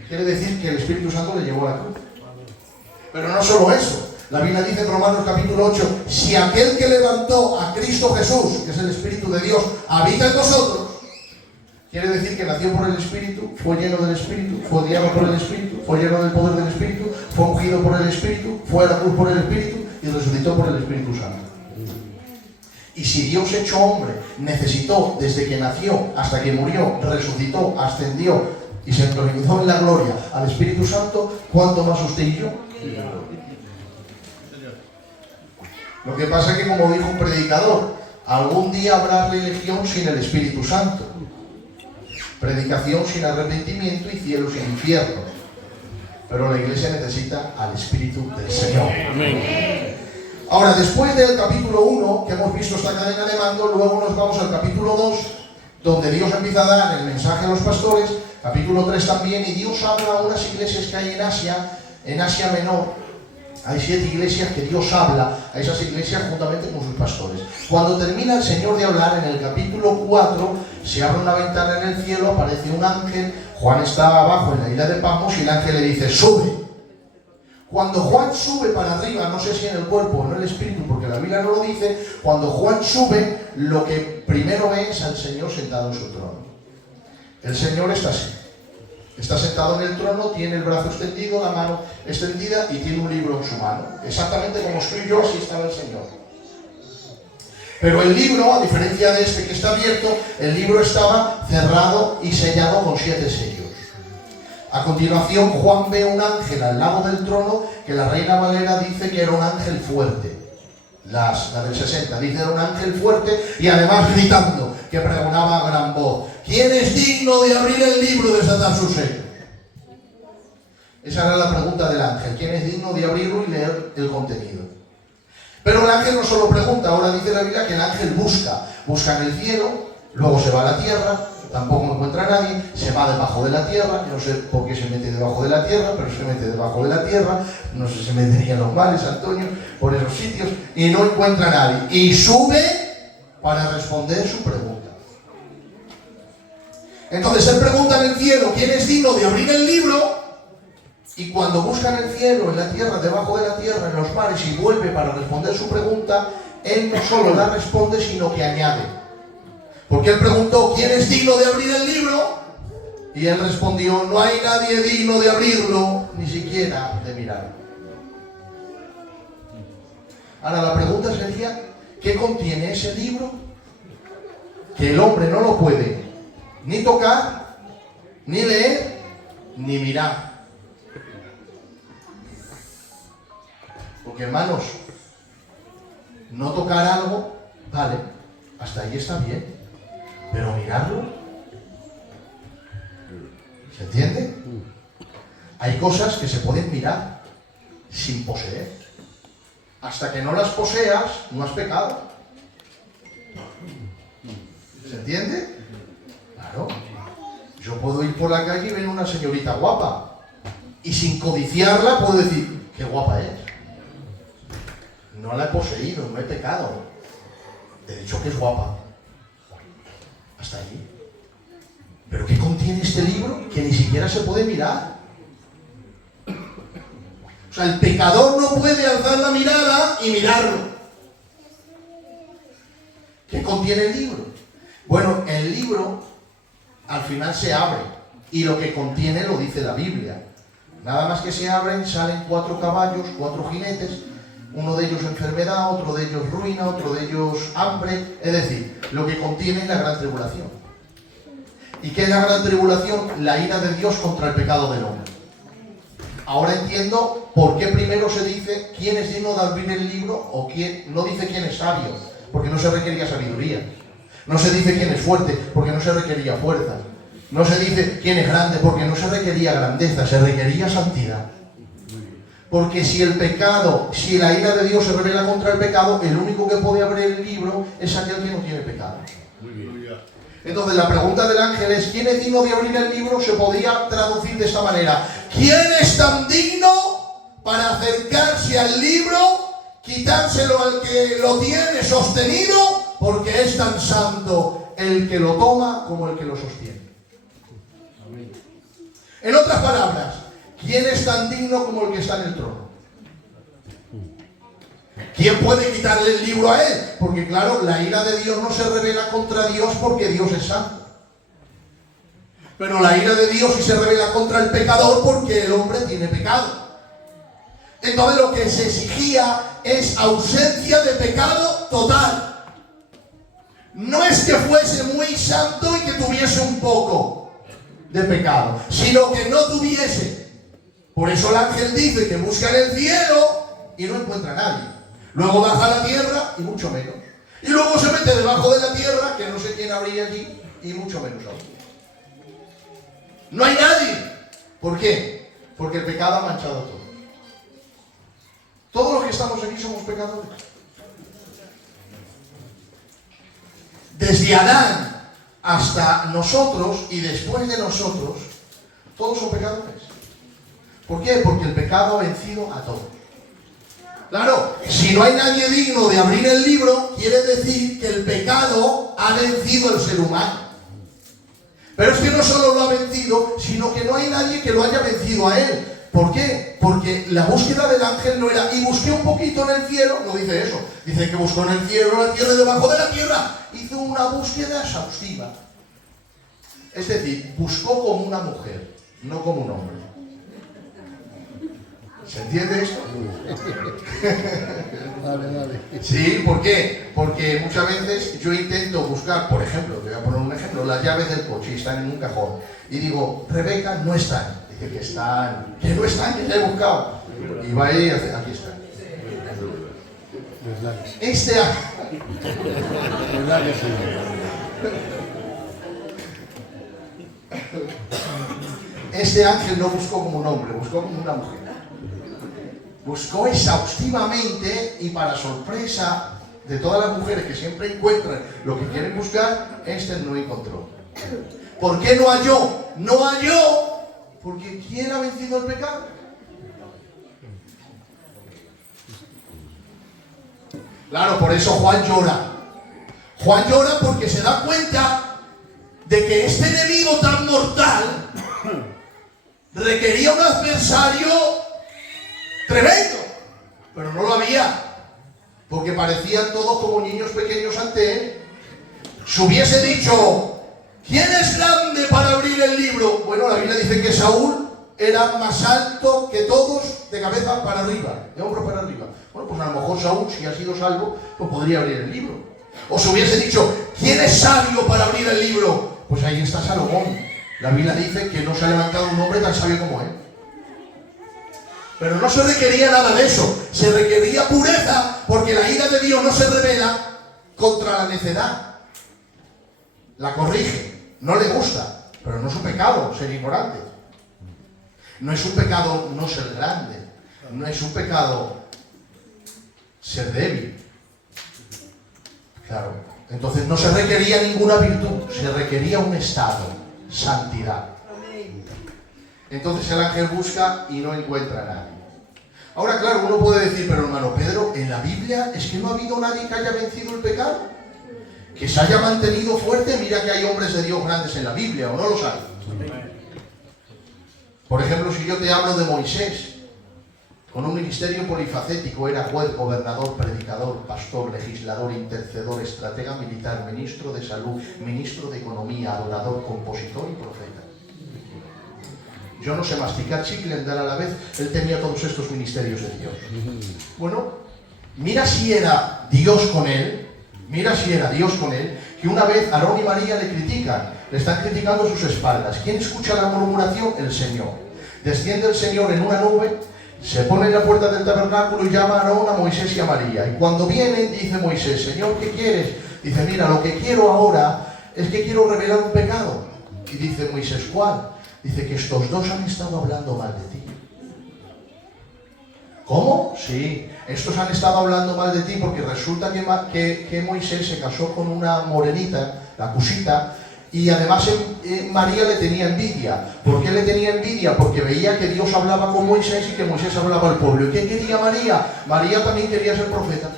Quiere decir que el Espíritu Santo le llevó a la cruz. Pero no solo eso, la Biblia dice en Romanos capítulo 8, si aquel que levantó a Cristo Jesús, que es el Espíritu de Dios, habita en nosotros, Quiere decir que nació por el Espíritu, fue lleno del Espíritu, fue guiado por el Espíritu, fue lleno del poder del Espíritu, fue ungido por el Espíritu, fue a la cruz por el Espíritu y resucitó por el Espíritu Santo. Y si Dios hecho hombre necesitó desde que nació hasta que murió, resucitó, ascendió y se entronizó en la gloria al Espíritu Santo, ¿cuánto más usted y yo? Lo que pasa es que, como dijo un predicador, algún día habrá religión sin el Espíritu Santo, predicación sin arrepentimiento y cielo sin infierno. Pero la iglesia necesita al Espíritu del Señor. Amén. Ahora, después del capítulo 1, que hemos visto esta cadena de mando, luego nos vamos al capítulo 2, donde Dios empieza a dar el mensaje a los pastores, capítulo 3 también, y Dios habla a unas iglesias que hay en Asia Menor. Hay 7 iglesias que Dios habla a esas iglesias juntamente con sus pastores. Cuando termina el Señor de hablar, en el capítulo 4, se abre una ventana en el cielo, aparece un ángel, Juan está abajo en la isla de Patmos y el ángel le dice, sube. Cuando Juan sube para arriba, no sé si en el cuerpo o en el espíritu, porque la Biblia no lo dice, cuando Juan sube, lo que primero ve es al Señor sentado en su trono. El Señor está así. Está sentado en el trono, tiene el brazo extendido, la mano extendida y tiene un libro en su mano. Exactamente como estoy yo, así estaba el Señor. Pero el libro, a diferencia de este que está abierto, el libro estaba cerrado y sellado con 7 sellos. A continuación, Juan ve un ángel al lado del trono que la Reina Valera dice que era un ángel fuerte. La del 60 dice que era un ángel fuerte y además gritando, que pregonaba a gran voz, ¿quién es digno de abrir el libro y desatar sus sellos? Esa era la pregunta del ángel, ¿quién es digno de abrirlo y leer el contenido? Pero el ángel no solo pregunta, ahora dice la Biblia que el ángel busca en el cielo, luego se va a la tierra, tampoco encuentra a nadie, se va debajo de la tierra, no sé por qué se mete debajo de la tierra, pero se mete debajo de la tierra, no sé si se metería en los mares, Antonio, por esos sitios, y no encuentra a nadie. Y sube para responder su pregunta. Entonces él pregunta en el cielo, ¿quién es digno de abrir el libro? Y cuando busca en el cielo, en la tierra, debajo de la tierra, en los mares, y vuelve para responder su pregunta, él no solo la responde, sino que añade. Porque él preguntó, ¿quién es digno de abrir el libro? Y él respondió, no hay nadie digno de abrirlo, ni siquiera de mirarlo. Ahora la pregunta sería, ¿qué contiene ese libro? Que el hombre no lo puede ni tocar, ni leer, ni mirar. Porque, hermanos, no tocar algo, vale, hasta ahí está bien. Pero mirarlo, ¿se entiende? Hay cosas que se pueden mirar sin poseer. Hasta que no las poseas, no has pecado. ¿Se entiende? Claro. Yo puedo ir por la calle y ver una señorita guapa. Y sin codiciarla puedo decir, qué guapa es. No la he poseído, no he pecado. Te he dicho que es guapa. Hasta ahí. ¿Pero qué contiene este libro? Que ni siquiera se puede mirar. O sea, el pecador no puede alzar la mirada y mirarlo. ¿Qué contiene el libro? Bueno, el libro al final se abre y lo que contiene lo dice la Biblia. Nada más que se abren, salen 4 caballos, 4 jinetes, uno de ellos enfermedad, otro de ellos ruina, otro de ellos hambre, es decir, lo que contiene la gran tribulación. ¿Y qué es la gran tribulación? La ira de Dios contra el pecado del hombre. Ahora entiendo por qué primero se dice quién es digno de abrir el libro o quién, no dice quién es sabio, porque no se requería sabiduría. No se dice quién es fuerte, porque no se requería fuerza. No se dice quién es grande, porque no se requería grandeza, se requería santidad. Porque si el pecado, si la ira de Dios se revela contra el pecado, el único que puede abrir el libro es aquel que no tiene pecado. Entonces la pregunta del ángel es, ¿quién es digno de abrir el libro? Se podría traducir de esta manera. ¿Quién es tan digno para acercarse al libro, quitárselo al que lo tiene sostenido? Porque es tan santo el que lo toma como el que lo sostiene. En otras palabras, ¿quién es tan digno como el que está en el trono? ¿Quién puede quitarle el libro a él? Porque claro, la ira de Dios no se revela contra Dios porque Dios es santo. Pero la ira de Dios sí se revela contra el pecador porque el hombre tiene pecado. Entonces lo que se exigía es ausencia de pecado total. No es que fuese muy santo y que tuviese un poco de pecado, sino que no tuviese. Por eso el ángel dice que busca en el cielo y no encuentra a nadie. Luego baja a la tierra y mucho menos. Y luego se mete debajo de la tierra, que no sé quién habría allí, y mucho menos aún. No hay nadie. ¿Por qué? Porque el pecado ha manchado todo. Todos los que estamos aquí somos pecadores. Desde Adán hasta nosotros y después de nosotros, todos son pecadores. ¿Por qué? Porque el pecado ha vencido a todos. Claro, si no hay nadie digno de abrir el libro, quiere decir que el pecado ha vencido al ser humano. Pero es que no solo lo ha vencido, sino que no hay nadie que lo haya vencido a él. ¿Por qué? Porque la búsqueda del ángel no era, y busqué un poquito en el cielo, no dice eso. Dice que buscó en el cielo, la tierra y debajo de la tierra. Hizo una búsqueda exhaustiva. Es decir, buscó como una mujer, no como un hombre. ¿Se entiende esto? Dale. Sí, ¿por qué? Porque muchas veces yo intento buscar, por ejemplo, te voy a poner un ejemplo, las llaves del coche están en un cajón. Y digo, Rebeca, no están. Dice que están, que no están, que ya he buscado. Y va ahí y hace, aquí están. Este ángel. Este ángel no buscó como un hombre, buscó como una mujer. Buscó exhaustivamente y para sorpresa de todas las mujeres que siempre encuentran lo que quieren buscar, este no encontró. ¿Por qué no halló? No halló porque ¿quién ha vencido el pecado? Claro, por eso Juan llora. Juan llora porque se da cuenta de que este enemigo tan mortal requería un adversario tremendo, pero no lo había, porque parecían todos como niños pequeños ante él. Si hubiese dicho, ¿quién es grande para abrir el libro? Bueno, la Biblia dice que Saúl era más alto que todos, de cabeza para arriba, de hombros para arriba. Bueno, pues a lo mejor Saúl, si ha sido salvo, pues podría abrir el libro. O si hubiese dicho, ¿quién es sabio para abrir el libro? Pues ahí está Salomón. La Biblia dice que no se ha levantado un hombre tan sabio como él. Pero no se requería nada de eso, se requería pureza, porque la ira de Dios no se revela contra la necedad. La corrige, no le gusta, pero no es un pecado ser ignorante. No es un pecado no ser grande, no es un pecado ser débil. Claro, entonces no se requería ninguna virtud, se requería un estado, santidad. Entonces el ángel busca y no encuentra a nadie. Ahora, claro, uno puede decir, pero hermano Pedro, en la Biblia es que no ha habido nadie que haya vencido el pecado, que se haya mantenido fuerte. Mira que hay hombres de Dios grandes en la Biblia, ¿o no los hay? Por ejemplo, si yo te hablo de Moisés, con un ministerio polifacético, era juez, gobernador, predicador, pastor, legislador, intercedor, estratega militar, ministro de salud, ministro de economía, adorador, compositor y profeta. Yo no sé masticar chicle, andar a la vez, él tenía todos estos ministerios de Dios. Bueno, mira si era Dios con él, que una vez Aarón y María le critican, le están criticando a sus espaldas. ¿Quién escucha la murmuración? El Señor. Desciende el Señor en una nube, se pone en la puerta del tabernáculo y llama a Aarón, a Moisés y a María. Y cuando vienen, dice Moisés, Señor, ¿qué quieres? Dice, mira, lo que quiero ahora es que quiero revelar un pecado. Y dice Moisés, ¿cuál? Dice que estos dos han estado hablando mal de ti. ¿Cómo? Sí, estos han estado hablando mal de ti porque resulta que Moisés se casó con una morenita, la Cusita, y además María le tenía envidia. ¿Por qué le tenía envidia? Porque veía que Dios hablaba con Moisés y que Moisés hablaba al pueblo. ¿Y qué quería María? María también quería ser profeta.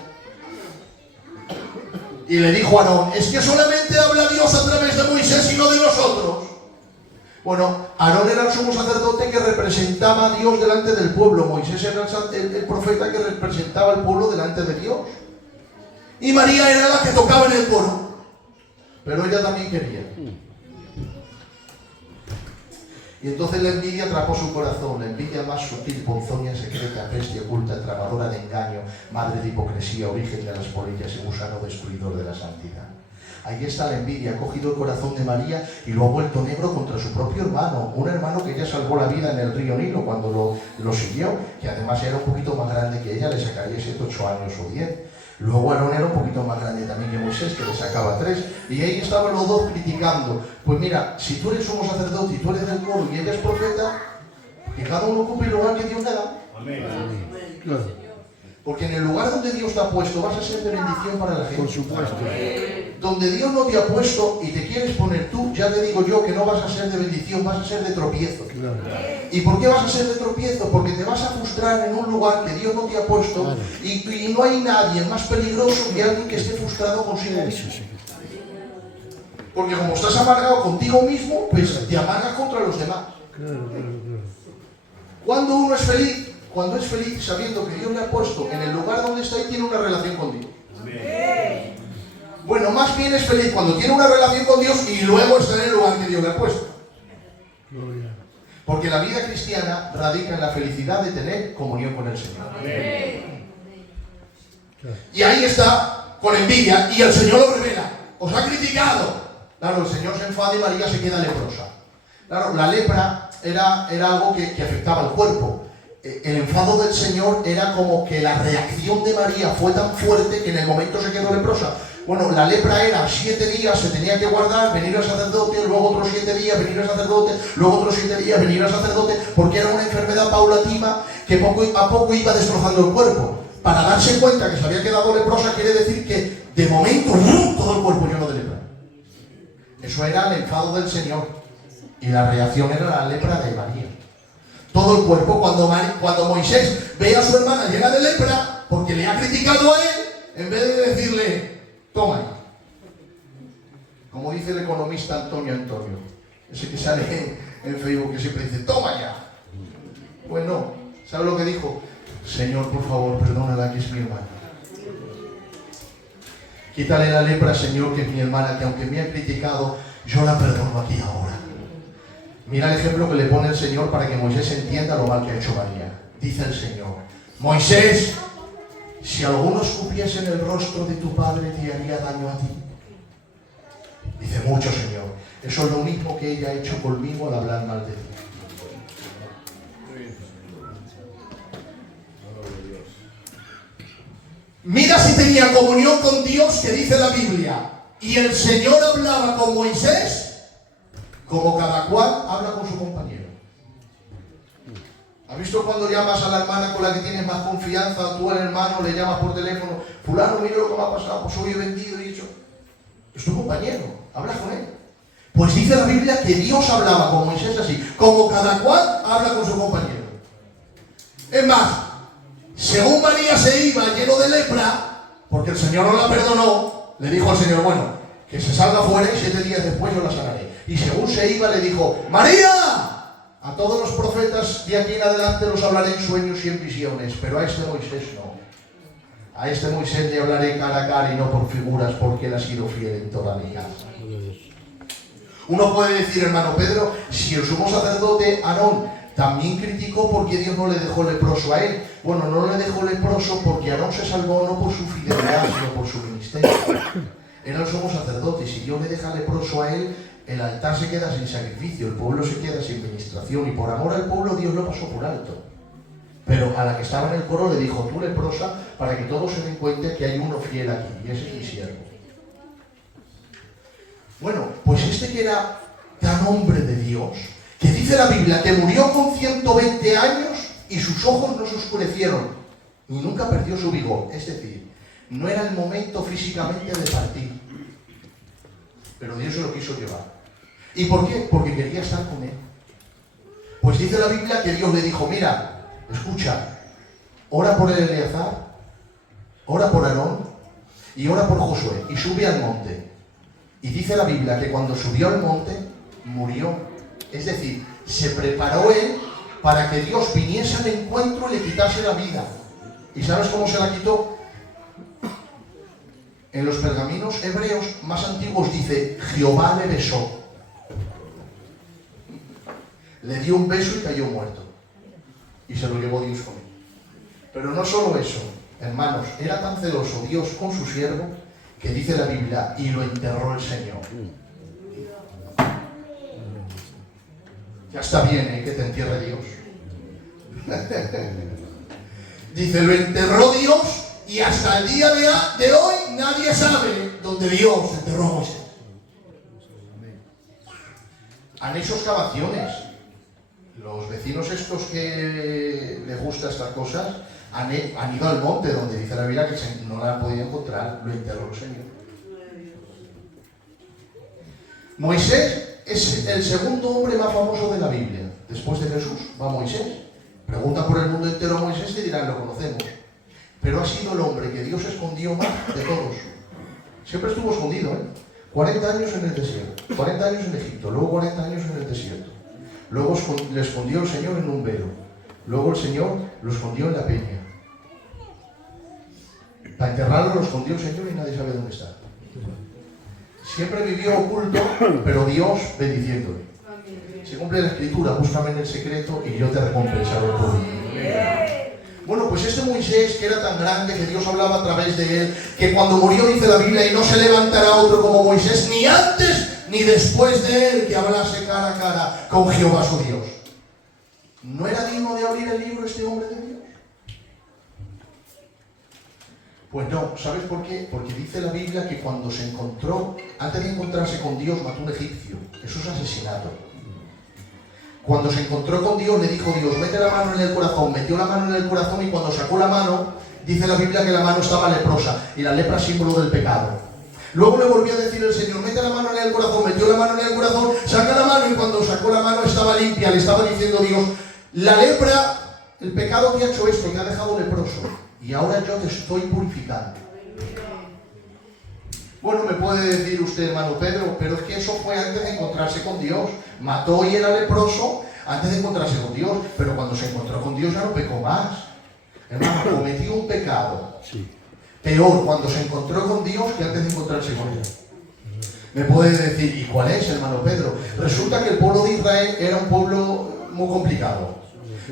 Y le dijo a Aarón, es que solamente habla Dios a través de Moisés y no de nosotros. Bueno, Aarón era el sumo sacerdote que representaba a Dios delante del pueblo. Moisés era el profeta que representaba al pueblo delante de Dios. Y María era la que tocaba en el coro. Pero ella también quería. Y entonces la envidia atrapó su corazón, la envidia más sutil, ponzoña secreta, peste oculta, tramadora de engaño, madre de hipocresía, origen de las polillas y gusano destruidor de la santidad. Ahí está la envidia, ha cogido el corazón de María y lo ha vuelto negro contra su propio hermano, un hermano que ella salvó la vida en el río Nilo cuando lo siguió, que además era un poquito más grande que ella, le sacaría 7, 8 años o 10. Luego Aarón era un poquito más grande también que Moisés, que le sacaba 3. Y ahí estaban los dos criticando. Pues mira, si tú eres sumo sacerdote y tú eres del coro y ella es profeta, que cada uno ocupe el lugar que Dios le da. Amén. Claro. Porque en el lugar donde Dios te ha puesto vas a ser de bendición para la gente. Por supuesto. Donde Dios no te ha puesto y te quieres poner tú, ya te digo yo que no vas a ser de bendición, vas a ser de tropiezo. Claro. ¿Y por qué vas a ser de tropiezo? Porque te vas a frustrar en un lugar que Dios no te ha puesto. Claro. Y no hay nadie más peligroso que alguien que esté frustrado consigo mismo. Porque como estás amargado contigo mismo, pues te amargas contra los demás. Claro. Cuando uno es feliz, cuando es feliz sabiendo que Dios le ha puesto en el lugar donde está y tiene una relación con Dios. Bueno, más bien es feliz cuando tiene una relación con Dios y luego está en el lugar que Dios le ha puesto. Gloria. Porque la vida cristiana radica en la felicidad de tener comunión con el Señor. Y ahí está, con envidia, y el Señor lo revela. Os ha criticado. Claro, el Señor se enfada y María se queda leprosa. Claro, la lepra era algo que afectaba al cuerpo. El enfado del Señor era como que la reacción de María fue tan fuerte que en el momento se quedó leprosa. Bueno, la lepra era 7 días, se tenía que guardar, venir al sacerdote, luego otros 7 días, venir al sacerdote, luego otros 7 días, venir al sacerdote, porque era una enfermedad paulatina que poco a poco iba destrozando el cuerpo. Para darse cuenta que se había quedado leprosa quiere decir que de momento todo el cuerpo lleno de lepra. Eso era el enfado del Señor y la reacción era la lepra de María. Todo el cuerpo, cuando Moisés ve a su hermana llena de lepra, porque le ha criticado a él, en vez de decirle, toma. Como dice el economista Antonio, ese que sale en Facebook, que siempre dice, toma ya. Pues no, ¿sabe lo que dijo? Señor, por favor, perdónala, que es mi hermana. Quítale la lepra, Señor, que es mi hermana, que aunque me ha criticado, yo la perdono aquí ahora. Mira el ejemplo que le pone el Señor para que Moisés entienda lo mal que ha hecho María. Dice el Señor, Moisés, si alguno escupiese en el rostro de tu padre, te haría daño a ti. Dice, mucho, Señor. Eso es lo mismo que ella ha hecho conmigo al hablar mal de ti. Mira si tenía comunión con Dios, que dice la Biblia. Y el Señor hablaba con Moisés como cada cual habla con su compañero. ¿Has visto cuando llamas a la hermana con la que tienes más confianza, o tú al hermano le llamas por teléfono, fulano, mira lo que me ha pasado, pues hoy he vendido y he dicho, es tu compañero, hablas con él? Pues dice la Biblia que Dios hablaba con Moisés así, como cada cual habla con su compañero. Es más, según María se iba lleno de lepra, porque el Señor no la perdonó, le dijo al Señor, bueno, que se salga fuera y 7 días después yo la sanaré. Y según se iba le dijo, María, a todos los profetas de aquí en adelante los hablaré en sueños y en visiones, pero a este Moisés no. A este Moisés le hablaré cara a cara y no por figuras, porque él ha sido fiel en toda mi casa. Uno puede decir, hermano Pedro, si el sumo sacerdote Aarón también criticó porque Dios no le dejó leproso a él. Bueno, no le dejó leproso porque Aarón se salvó no por su fidelidad, sino por su ministerio. Era el sumo sacerdote, y si Dios le deja leproso a él, el altar se queda sin sacrificio, el pueblo se queda sin ministración, y por amor al pueblo Dios lo pasó por alto. Pero a la que estaba en el coro le dijo, tú leprosa, para que todos se den cuenta que hay uno fiel aquí, y ese es mi siervo. Bueno, pues este que era tan hombre de Dios, que dice la Biblia que murió con 120 años y sus ojos no se oscurecieron, y nunca perdió su vigor, es decir, no era el momento físicamente de partir, pero Dios se lo quiso llevar. ¿Y por qué? Porque quería estar con él. Pues dice la Biblia que Dios le dijo, mira, escucha, ora por el Eleazar, ora por Aarón y ora por Josué, y sube al monte. Y dice la Biblia que cuando subió al monte, murió. Es decir, se preparó él para que Dios viniese al encuentro y le quitase la vida. ¿Y sabes cómo se la quitó? En los pergaminos hebreos más antiguos dice, Jehová le besó. le dio un beso y cayó muerto. Y se lo llevó Dios con él. Pero no solo eso, hermanos, era tan celoso Dios con su siervo que dice la Biblia, y lo enterró el Señor. Ya está bien, que te entierre Dios. Dice, lo enterró Dios y hasta el día de hoy nadie sabe dónde Dios enterró a Moisés. Han hecho excavaciones. Los vecinos estos que les gustan estas cosas han ido al monte donde dice la Biblia que no la han podido encontrar, lo enterró el Señor. Moisés es el segundo hombre más famoso de la Biblia. Después de Jesús va Moisés. Pregunta por el mundo entero a Moisés y dirán, lo conocemos. Pero ha sido el hombre que Dios escondió más de todos. Siempre estuvo escondido, 40 años en el desierto, 40 años en Egipto, luego 40 años en el desierto. Luego le escondió el Señor en un velo. Luego el Señor lo escondió en la peña. Para enterrarlo lo escondió el Señor y nadie sabe dónde está. Siempre vivió oculto, pero Dios bendiciéndole. Se cumple la escritura, búscame en el secreto y yo te recompensaré por ello. Bueno, pues este Moisés, que era tan grande, que Dios hablaba a través de él, que cuando murió, dice la Biblia, y no se levantará otro como Moisés, ni antes ni después de él, que hablase cara a cara con Jehová su Dios. ¿No era digno de abrir el libro este hombre de Dios? Pues no, ¿sabes por qué? Porque dice la Biblia que cuando se encontró, antes de encontrarse con Dios, mató a un egipcio. Eso es asesinato. Cuando se encontró con Dios, le dijo Dios, mete la mano en el corazón. Metió la mano en el corazón y cuando sacó la mano, dice la Biblia que la mano estaba leprosa. Y la lepra es símbolo del pecado. Luego le volvió a decir el Señor, mete la mano en el corazón. Metió la mano en el corazón, saca la mano y cuando sacó la mano estaba limpia. Le estaba diciendo Dios, la lepra, el pecado te ha hecho esto, te ha dejado leproso. Y ahora yo te estoy purificando. Bueno, me puede decir usted, hermano Pedro, pero es que eso fue antes de encontrarse con Dios. Mató y era leproso antes de encontrarse con Dios, pero cuando se encontró con Dios ya no pecó más. Hermano, cometió un pecado peor cuando se encontró con Dios que antes de encontrarse con Dios. Me puede decir, ¿y cuál es, hermano Pedro? Resulta que el pueblo de Israel era un pueblo muy complicado.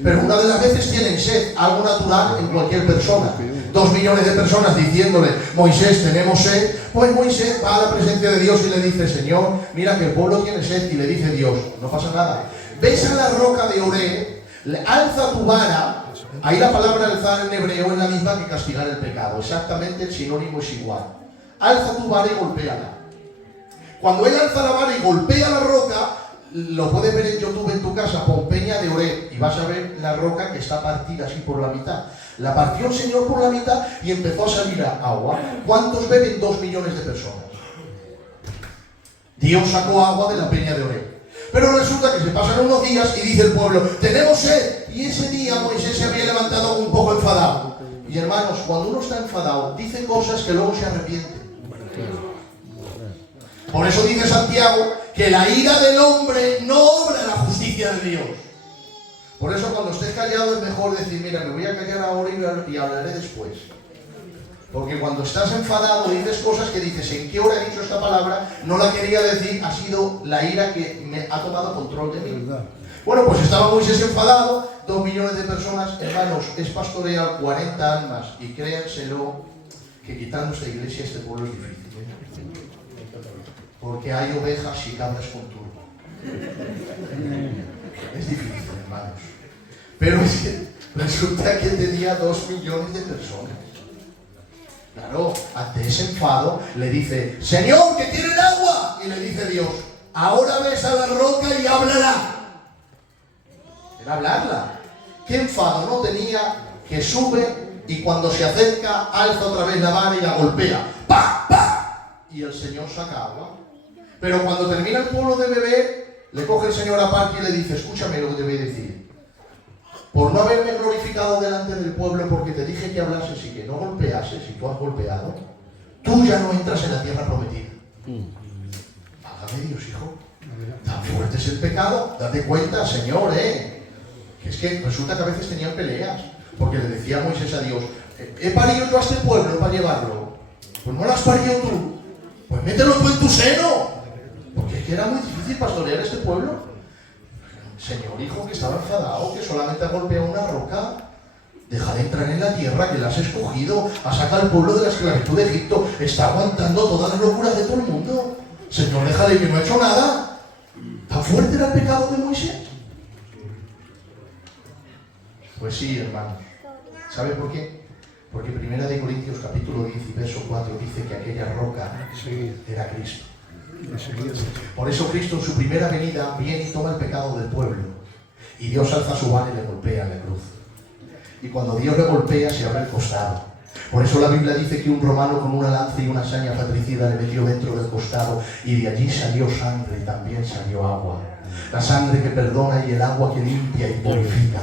Pero una de las veces tienen sed, algo natural en cualquier persona. 2 millones de personas diciéndole, Moisés, tenemos sed. Pues Moisés va a la presencia de Dios y le dice, Señor, mira que el pueblo tiene sed. Y le dice Dios, no pasa nada. Ves a la roca de Oré, alza tu vara. Ahí la palabra alzar en hebreo es la misma que castigar el pecado. Exactamente el sinónimo es igual. Alza tu vara y golpéala. Cuando él alza la vara y golpea la roca, lo puedes ver en YouTube en tu casa, Pompeña de Oré, y vas a ver la roca que está partida así por la mitad. La partió el Señor por la mitad y empezó a salir agua. ¿Cuántos beben? 2 millones de personas. Dios sacó agua de la peña de Oré. Pero resulta que se pasan unos días y dice el pueblo, tenemos sed. Y ese día Moisés se había levantado un poco enfadado. Y hermanos, cuando uno está enfadado, dice cosas que luego se arrepiente. Por eso dice Santiago que la ira del hombre no obra la justicia de Dios. Por eso cuando estés callado es mejor decir, mira, me voy a callar ahora y hablaré después. Porque cuando estás enfadado dices cosas que dices, ¿en qué hora he dicho esta palabra? No la quería decir, ha sido la ira que me ha tomado control de mí. Bueno, pues estaba Moisés enfadado, 2 millones de personas, hermanos, es pastorear 40 almas y créanselo que quitando esta iglesia este pueblo es difícil. Porque hay ovejas y cabras con turbo. Es difícil, hermanos. Pero es que resulta que tenía 2 millones de personas. Claro, ante ese enfado le dice, Señor, que tienen agua. Y le dice Dios, ahora ves a la roca y hablará. Era hablarla. ¿Qué enfado no tenía? Que sube y cuando se acerca alza otra vez la vara y la golpea. ¡Pa! ¡Pa! Y el Señor saca agua. Pero cuando termina el pueblo de beber, le coge el Señor aparte y le dice, escúchame lo que te voy a decir. Por no haberme glorificado delante del pueblo porque te dije que hablases y que no golpeases y tú has golpeado, tú ya no entras en la tierra prometida. Válgame Dios, hijo. Tan fuerte es el pecado. Date cuenta, Señor, que es que resulta que a veces tenían peleas. Porque le decía Moisés a Dios, he parido yo a este pueblo para llevarlo. Pues no lo has parido tú. Pues mételo tú en tu seno. Porque es que era muy difícil pastorear este pueblo. Señor, hijo, que estaba enfadado, que solamente ha golpeado una roca. Deja de entrar en la tierra, que la has escogido. Ha sacado al pueblo de la esclavitud de Egipto. Está aguantando todas las locuras de todo el mundo. Señor, déjale, que no ha hecho nada. ¿Tan fuerte era el pecado de Moisés? Pues sí, hermanos. ¿Sabe por qué? Porque 1 Corintios capítulo 10 y verso 4 dice que aquella roca era Cristo. Por eso Cristo en su primera venida viene y toma el pecado del pueblo. Y Dios alza su vara y le golpea en la cruz. Y cuando Dios le golpea se abre el costado. Por eso la Biblia dice que un romano con una lanza y una saña patricida le metió dentro del costado y de allí salió sangre y también salió agua. La sangre que perdona y el agua que limpia y purifica.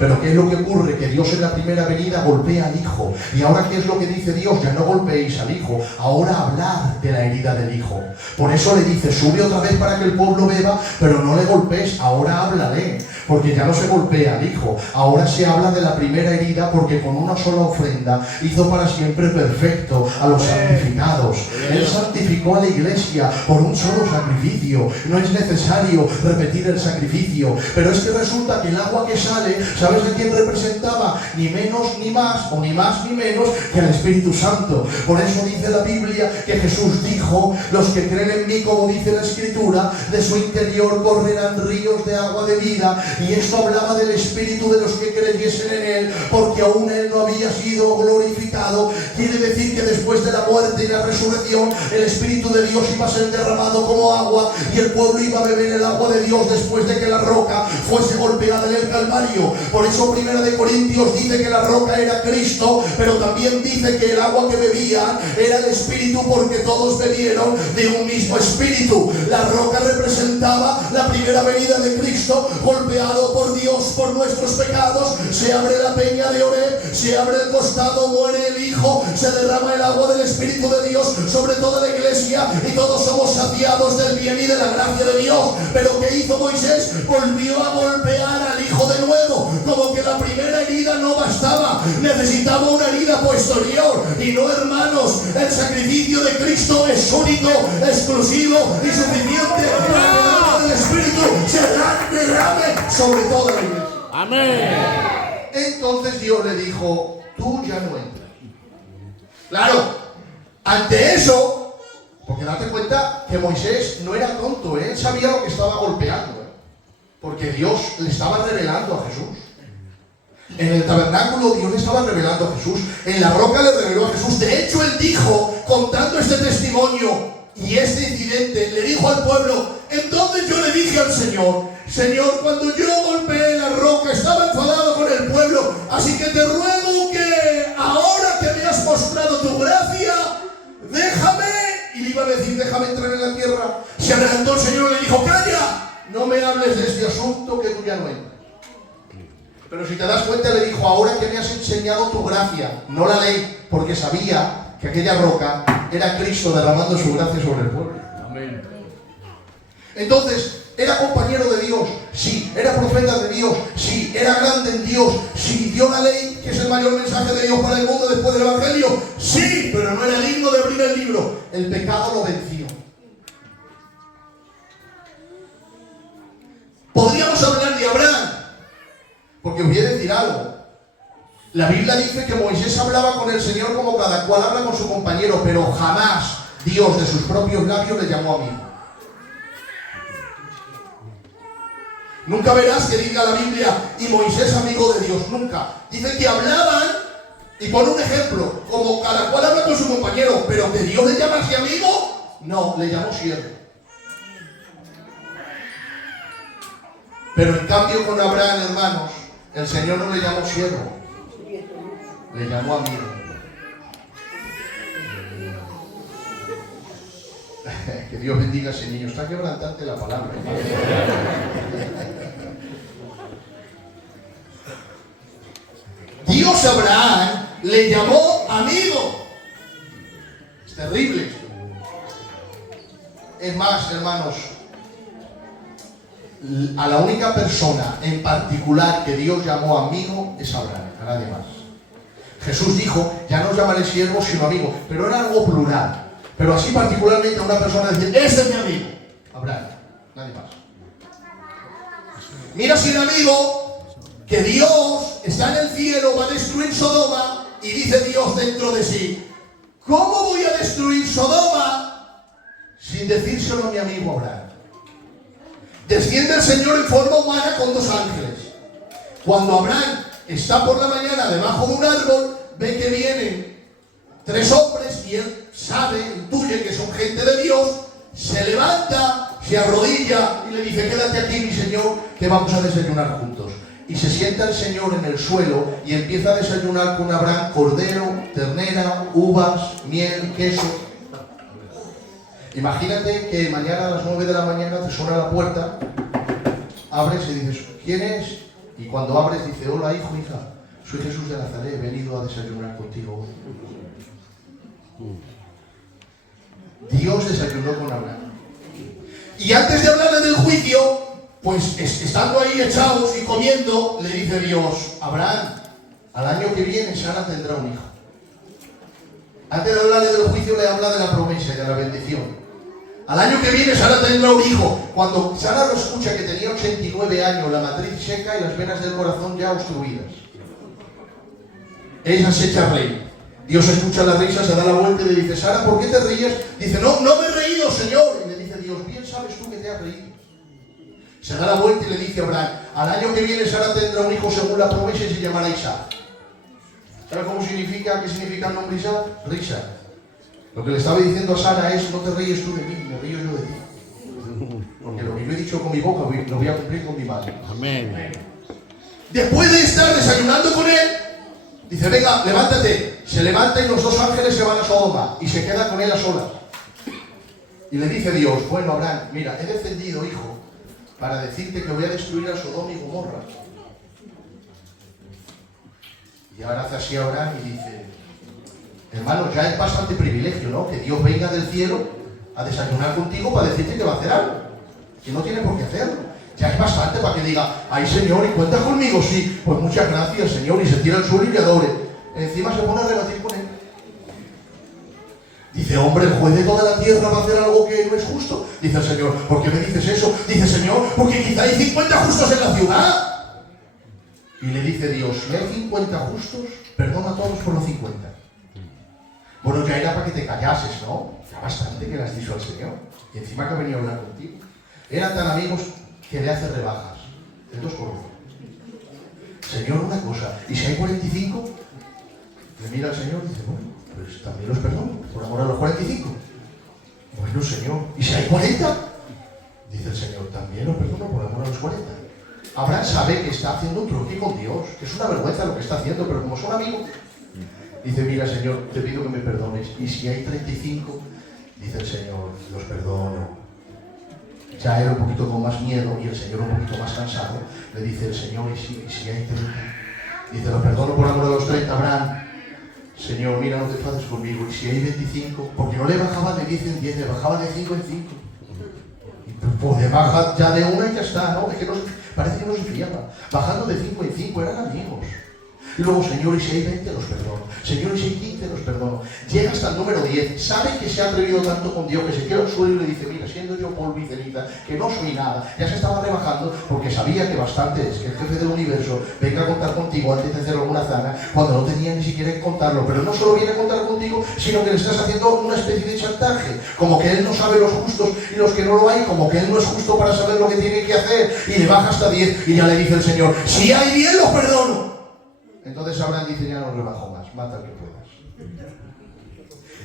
Pero ¿qué es lo que ocurre? Que Dios en la primera venida golpea al Hijo. Y ahora ¿qué es lo que dice Dios? Ya no golpeéis al Hijo, ahora hablar de la herida del Hijo. Por eso le dice, sube otra vez para que el pueblo beba, pero no le golpees, ahora háblale. Porque ya no se golpea al Hijo, ahora se habla de la primera herida, porque con una sola ofrenda hizo para siempre perfecto a los santificados. Él santificó a la iglesia por un solo sacrificio. No es necesario repetir el sacrificio. Pero es que resulta que el agua que sale, ¿sabes de quién representaba? Ni menos ni más, o ni más ni menos que al Espíritu Santo. Por eso dice la Biblia que Jesús dijo, los que creen en mí, como dice la Escritura, de su interior correrán ríos de agua de vida. Y esto hablaba del Espíritu de los que creyesen en Él, porque aún Él no había sido glorificado. Quiere decir que después de la muerte y la resurrección, el Espíritu de Dios iba a ser derramado como agua, y el pueblo iba a beber el agua de Dios después de que la roca fuese golpeada en el Calvario. Por eso 1 Corintios dice que la roca era Cristo, pero también dice que el agua que bebían era el Espíritu, porque todos bebieron de un mismo Espíritu. La roca representaba la primera venida de Cristo, golpeado por Dios por nuestros pecados. Se abre la peña de Oreb, se abre el costado, muere el Hijo, se derrama el agua del Espíritu de Dios sobre toda la iglesia y todos somos saciados del bien y de la gracia de Dios. Pero ¿qué hizo Moisés? Volvió a golpear al Hijo de nuevo, como que la primera herida no bastaba, necesitaba una herida posterior. Y no, hermanos, el sacrificio de Cristo es único, exclusivo y suficiente para que el agua del Espíritu se derrame sobre toda la iglesia. Amén. Entonces Dios le dijo, tú ya no entras. Claro, ante eso, porque date cuenta que Moisés no era tonto, él sabía lo que estaba golpeando, porque Dios le estaba revelando a Jesús. En el tabernáculo Dios le estaba revelando a Jesús, en la roca le reveló a Jesús. De hecho, él dijo, contando este testimonio y este incidente, le dijo al pueblo, entonces yo le dije al Señor, Señor, cuando yo golpeé la roca estaba enfadado con el pueblo, así que te ruego que ahora que me has mostrado tu gracia, déjame. Y le iba a decir, déjame entrar en la tierra. Se adelantó el Señor y le dijo, calla, no me hables de este asunto, que tú ya no entras. Pero si te das cuenta, le dijo, ahora que me has enseñado tu gracia, no la ley, porque sabía que aquella roca era Cristo derramando su gracia sobre el pueblo. Amén. Entonces, ¿era compañero de Dios? Sí. ¿Era profeta de Dios? Sí. ¿Era grande en Dios? Sí. ¿Dio la ley, que es el mayor mensaje de Dios para el mundo después del Evangelio? Sí, pero no era digno de abrir el libro. El pecado lo venció. Podríamos hablar de Abraham, porque os voy a decir algo. La Biblia dice que Moisés hablaba con el Señor como cada cual habla con su compañero, pero jamás Dios de sus propios labios le llamó amigo. Nunca verás que diga la Biblia, y Moisés amigo de Dios, nunca. Dice que hablaban, y pone un ejemplo, como cada cual habla con su compañero, pero que Dios le llama así amigo, no, le llamó siervo. Pero en cambio con Abraham, hermanos, el Señor no le llamó siervo, le llamó amigo. Que Dios bendiga a ese niño, está quebrantante la palabra. Dios a Abraham le llamó amigo. Es terrible esto. Es más, hermanos, a la única persona en particular que Dios llamó amigo es Abraham, a nadie más. Jesús dijo, ya no os llamaré siervos sino amigos, pero era algo plural. Pero así particularmente a una persona decir, ese es mi amigo, Abraham, nadie más. Mira sin amigo que Dios está en el cielo, va a destruir Sodoma y dice Dios dentro de sí, ¿cómo voy a destruir Sodoma sin decírselo a mi amigo Abraham? Desciende el Señor en forma humana con 2 ángeles. Cuando Abraham está por la mañana debajo de un árbol, ve que vienen 3 hombres y él sabe, intuye que son gente de Dios, se levanta, se arrodilla y le dice, quédate aquí mi Señor, que vamos a desayunar juntos. Y se sienta el Señor en el suelo y empieza a desayunar con Abraham cordero, ternera, uvas, miel, queso. Imagínate que mañana a las 9 de la mañana te suena la puerta, abres y dices, ¿quién es? Y cuando abres dice, hola hijo, hija, soy Jesús de Nazaret, he venido a desayunar contigo. Dios desayunó con Abraham. Y antes de hablarle del juicio, pues estando ahí echados y comiendo, le dice Dios, Abraham, al año que viene Sara tendrá un hijo. Antes de hablarle del juicio le habla de la promesa y de la bendición. Al año que viene Sara tendrá un hijo. Cuando Sara lo escucha que tenía 89 años, la matriz seca y las venas del corazón ya obstruidas, ella se echa a reír. Dios escucha la risa, se da la vuelta y le dice, Sara, ¿por qué te ríes? Dice, no me he reído, Señor. Y le dice Dios, bien sabes tú que te has reído. Se da la vuelta y le dice a Abraham, al año que viene Sara tendrá un hijo según la promesa y se llamará Isaac. ¿Sabes cómo significa? ¿Qué significa el nombre Isaac? Risa. Lo que le estaba diciendo a Sara es, no te ríes tú de mí, me río yo de ti. Porque lo que yo he dicho con mi boca lo voy a cumplir con mi mano. Amén. Después de estar desayunando con él, dice, venga, levántate. Se levanta y los 2 ángeles se van a Sodoma y se queda con él a solas. Y le dice Dios, bueno Abraham, mira, he descendido, hijo, para decirte que voy a destruir a Sodoma y Gomorra. Y ahora hace así a Abraham y dice, hermano, ya es bastante privilegio, ¿no? Que Dios venga del cielo a desayunar contigo para decirte que va a hacer algo. Que no tiene por qué hacerlo. Ya es bastante para que diga, ay Señor, y cuenta conmigo, sí. Pues muchas gracias, Señor, y se tira al suelo y le adore. Encima se pone a rebatir con él. Dice, hombre, el juez de toda la tierra va a hacer algo que no es justo. Dice el Señor, ¿por qué me dices eso? Dice, Señor, porque quizá hay 50 justos en la ciudad. Y le dice Dios, si hay 50 justos, perdona a todos por los 50. Bueno, ya era para que te callases, ¿no? Ya bastante que le has dicho al Señor. Y encima que venía a hablar contigo. Eran tan amigos que le hace rebajas. El 2 por 1. Señor, una cosa, ¿y si hay 45? Le mira al Señor y dice, bueno, pues también los perdono, por amor a los 45. Bueno, Señor, ¿y si hay 40? Dice el Señor, también los perdono por amor a los 40. Abraham sabe que está haciendo un truque con Dios, que es una vergüenza lo que está haciendo, pero como son amigos, dice, mira Señor, te pido que me perdones. Y si hay 35, dice el Señor, los perdono. Ya era un poquito con más miedo y el Señor un poquito más cansado. Le dice el Señor, y si hay 30, dice, los perdono por amor a los 30, Abraham. Señor, mira, no te enfades conmigo. Y si hay 25, porque no le bajaba de 10 en 10, le bajaba de 5 en 5. Pues le baja ya de 1 y ya está, ¿no? Es que no, parece que no se fiaba. Bajando de 5 en 5, eran amigos. Y luego, Señor, y si hay 20, los perdono. Señor, y si hay 15, los perdono. Llega hasta el número 10. Sabe que se ha atrevido tanto con Dios que se queda al suelo y le dice, mira, siendo yo polvo y ceniza, que no soy nada. Ya se estaba rebajando porque sabía que bastante es que el jefe del universo venga a contar contigo antes de hacer alguna zana, cuando no tenía ni siquiera que contarlo. Pero no solo viene a contar contigo, sino que le estás haciendo una especie de chantaje. Como que él no sabe los justos y los que no lo hay, como que él no es justo para saber lo que tiene que hacer. Y le baja hasta 10 y ya le dice el Señor, si hay 10, los perdono. Entonces Abraham dice, ya no rebajo más, mata al que puedas.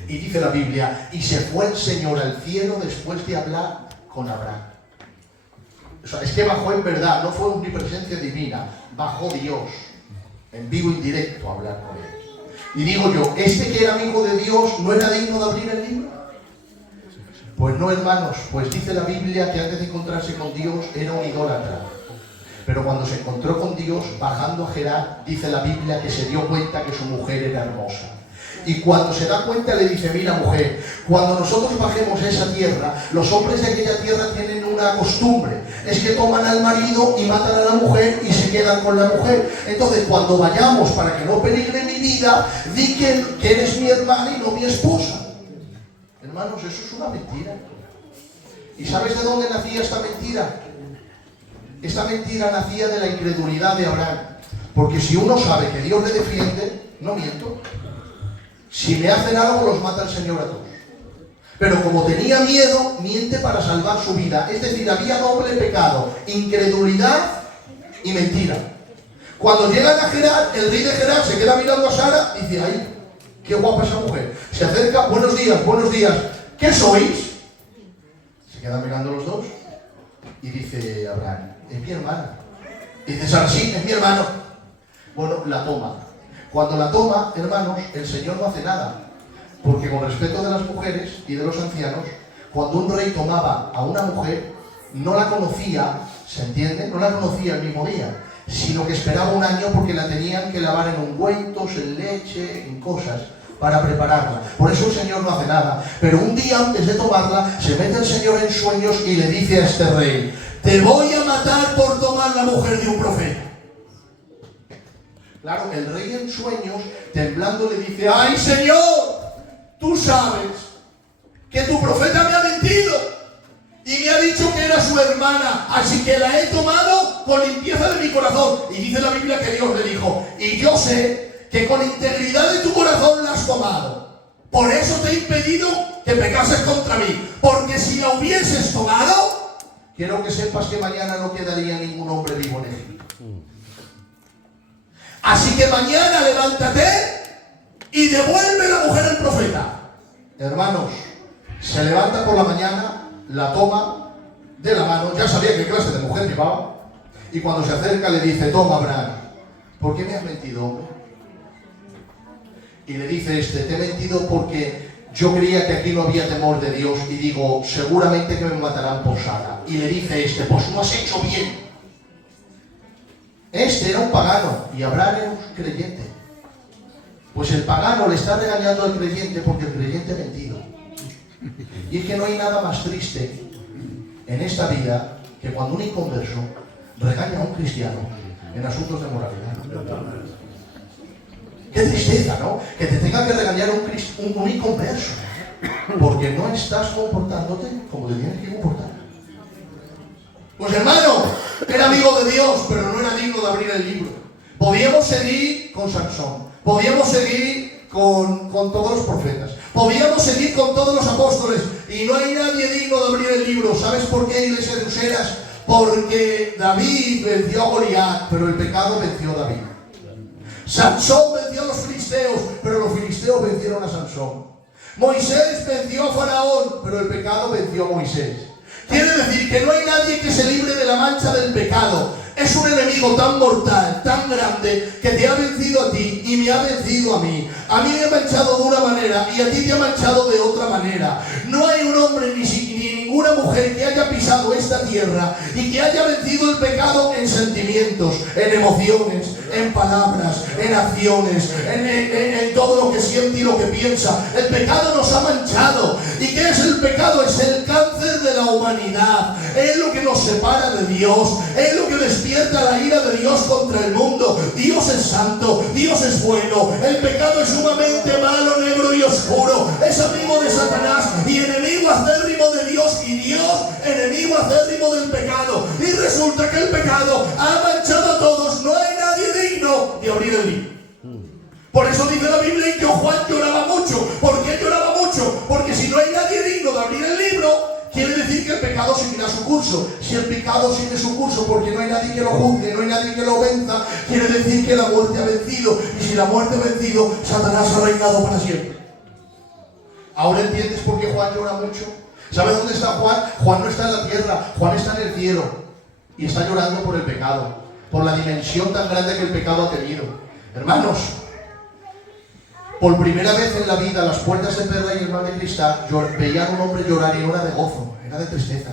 Y dice la Biblia, y se fue el Señor al cielo después de hablar con Abraham. O sea, es que bajó en verdad, no fue omnipresencia divina, bajó Dios, en vivo y directo a hablar con él. Y digo yo, ¿este que era amigo de Dios no era digno de abrir el libro? Pues no, hermanos, pues dice la Biblia que antes de encontrarse con Dios era un idólatra. Pero cuando se encontró con Dios, bajando a Gerar, dice la Biblia que se dio cuenta que su mujer era hermosa. Y cuando se da cuenta le dice, mira mujer, cuando nosotros bajemos a esa tierra, los hombres de aquella tierra tienen una costumbre, es que toman al marido y matan a la mujer y se quedan con la mujer. Entonces cuando vayamos, para que no peligre mi vida, di que eres mi hermana y no mi esposa. Hermanos, eso es una mentira. ¿Y sabes de dónde nacía esta mentira? Esta mentira nacía de la incredulidad de Abraham. Porque si uno sabe que Dios le defiende, no miento. Si me hacen algo, los mata el Señor a todos. Pero como tenía miedo, miente para salvar su vida. Es decir, había doble pecado: incredulidad y mentira. Cuando llegan a Gerar, el rey de Gerar se queda mirando a Sara y dice: ¡ay, qué guapa esa mujer! Se acerca: buenos días, ¿qué sois? Se quedan mirando los dos y dice Abraham: es mi hermana. Y dice Sara: sí, es mi hermano. Bueno, la toma. Cuando la toma, hermanos, el Señor no hace nada. Porque con respeto de las mujeres y de los ancianos, cuando un rey tomaba a una mujer, no la conocía, ¿se entiende? No la conocía el mismo día, sino que esperaba un año porque la tenían que lavar en ungüentos, en leche, en cosas, para prepararla. Por eso el Señor no hace nada. Pero un día antes de tomarla, se mete el Señor en sueños y le dice a este rey: te voy a matar por tomar la mujer de un profeta. Claro, el rey en sueños, temblando, le dice: ¡ay, Señor! Tú sabes que tu profeta me ha mentido y me ha dicho que era su hermana, así que la he tomado con limpieza de mi corazón. Y dice la Biblia que Dios le dijo: y yo sé que con integridad de tu corazón la has tomado. Por eso te he impedido que pecases contra mí, porque si la hubieses tomado, quiero que sepas que mañana no quedaría ningún hombre vivo en Egipto. Así que mañana levántate y devuelve la mujer al profeta. Hermanos, se levanta por la mañana, la toma de la mano, ya sabía qué clase de mujer llevaba, y cuando se acerca le dice: toma, Abraham, ¿por qué me has mentido, hombre? Y le dice te he mentido porque yo creía que aquí no había temor de Dios, y digo, seguramente que me matarán por Sara. Y le dice pues no has hecho bien. Este era un pagano y Abraham era un creyente. Pues el pagano le está regañando al creyente porque el creyente ha mentido. Y es que no hay nada más triste en esta vida que cuando un inconverso regaña a un cristiano en asuntos de moralidad. Qué tristeza, ¿no? Que te tenga que regañar un inconverso porque no estás comportándote como te tienes que comportar. Pues hermano, era amigo de Dios, pero no era digno de abrir el libro. Podíamos seguir con Sansón, podíamos seguir con todos los profetas, podíamos seguir con todos los apóstoles, y no hay nadie digno de abrir el libro. ¿Sabes por qué, iglesia de Useras? Porque David venció a Goliat, pero el pecado venció a David. Sansón venció a los filisteos, pero los filisteos vencieron a Sansón. Moisés venció a Faraón, pero el pecado venció a Moisés. Quiere decir que no hay nadie que se libre de la mancha del pecado. Es un enemigo tan mortal, tan grande, que te ha vencido a ti y me ha vencido a mí. A mí me ha manchado de una manera y a ti te ha manchado de otra manera. No hay un hombre ni ninguna mujer que haya pisado esta tierra y que haya vencido el pecado en sentimientos, en emociones, en palabras, en acciones, en todo lo que siente y lo que piensa. El pecado nos ha manchado. ¿Y qué es el pecado? Es el cáncer de la humanidad. Es lo que nos separa de Dios. Es lo que despierta la ira de Dios contra el mundo. Dios es santo, Dios es bueno. El pecado es sumamente malo, negro y oscuro. Es amigo de Satanás y enemigo acérrimo de Dios, y Dios enemigo acérrimo del pecado. Y resulta que el pecado ha manchado a todos. No hay nadie digno de abrir el libro. Por eso dice la Biblia que Juan lloraba mucho. ¿Por qué lloraba mucho? Porque si no hay nadie digno de abrir el libro, quiere decir que el pecado seguirá su curso. Si el pecado sigue su curso porque no hay nadie que lo juzgue, no hay nadie que lo venza, quiere decir que la muerte ha vencido. Y si la muerte ha vencido, Satanás ha reinado para siempre. ¿Ahora entiendes por qué Juan llora mucho? ¿Sabes dónde está Juan? Juan no está en la tierra, Juan está en el cielo. Y está llorando por el pecado, por la dimensión tan grande que el pecado ha tenido. Hermanos, por primera vez en la vida, las puertas de perla y el mar de cristal veían a un hombre llorar, y no era de gozo, era de tristeza.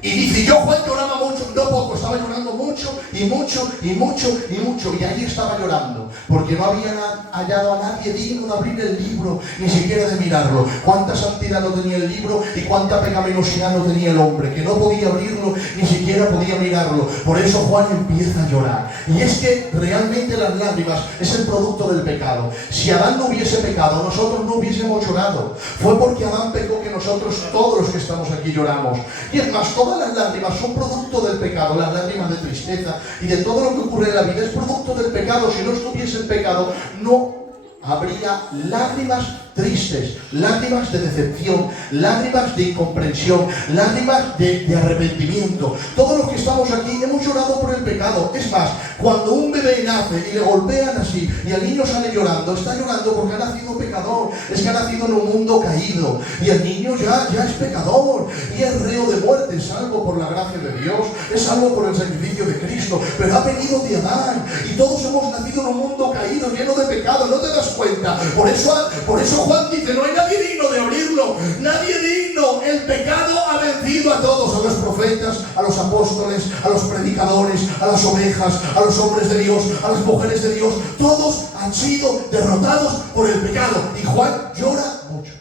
Y dice: yo, Juan, lloraba mucho, no poco, estaba llorando mucho y mucho y mucho y mucho. Y allí estaba llorando, porque no habían hallado a nadie digno de abrir el libro, ni siquiera de mirarlo. Cuánta santidad no tenía el libro y cuánta pecaminosidad no tenía el hombre, que no podía abrirlo, ni siquiera podía mirarlo. Por eso Juan empieza a llorar. Y es que realmente las lágrimas es el producto del pecado. Si Adán no hubiese pecado, nosotros no hubiésemos llorado. Fue porque Adán pecó que nosotros, todos los que estamos aquí, lloramos. Y es más, todos todas las lágrimas son producto del pecado, las lágrimas de tristeza y de todo lo que ocurre en la vida es producto del pecado. Si no estuviese el pecado, no habría lágrimas tristes, lágrimas de decepción, lágrimas de incomprensión, lágrimas de arrepentimiento. Todos los que estamos aquí hemos llorado por el pecado. Es más, cuando un bebé nace y le golpean así y el niño sale llorando, está llorando porque ha nacido pecador. Es que ha nacido en un mundo caído y el niño ya es pecador y es reo de muerte, salvo por la gracia de Dios, es salvo por el sacrificio de Cristo, pero ha venido de Adán y todos hemos nacido en un mundo caído, lleno de pecado. ¿No te das cuenta? Por eso Juan dice, no hay nadie digno de abrirlo, nadie digno. El pecado ha vencido a todos, a los profetas, a los apóstoles, a los predicadores, a las ovejas, a los hombres de Dios, a las mujeres de Dios. Todos han sido derrotados por el pecado. Y Juan llora mucho.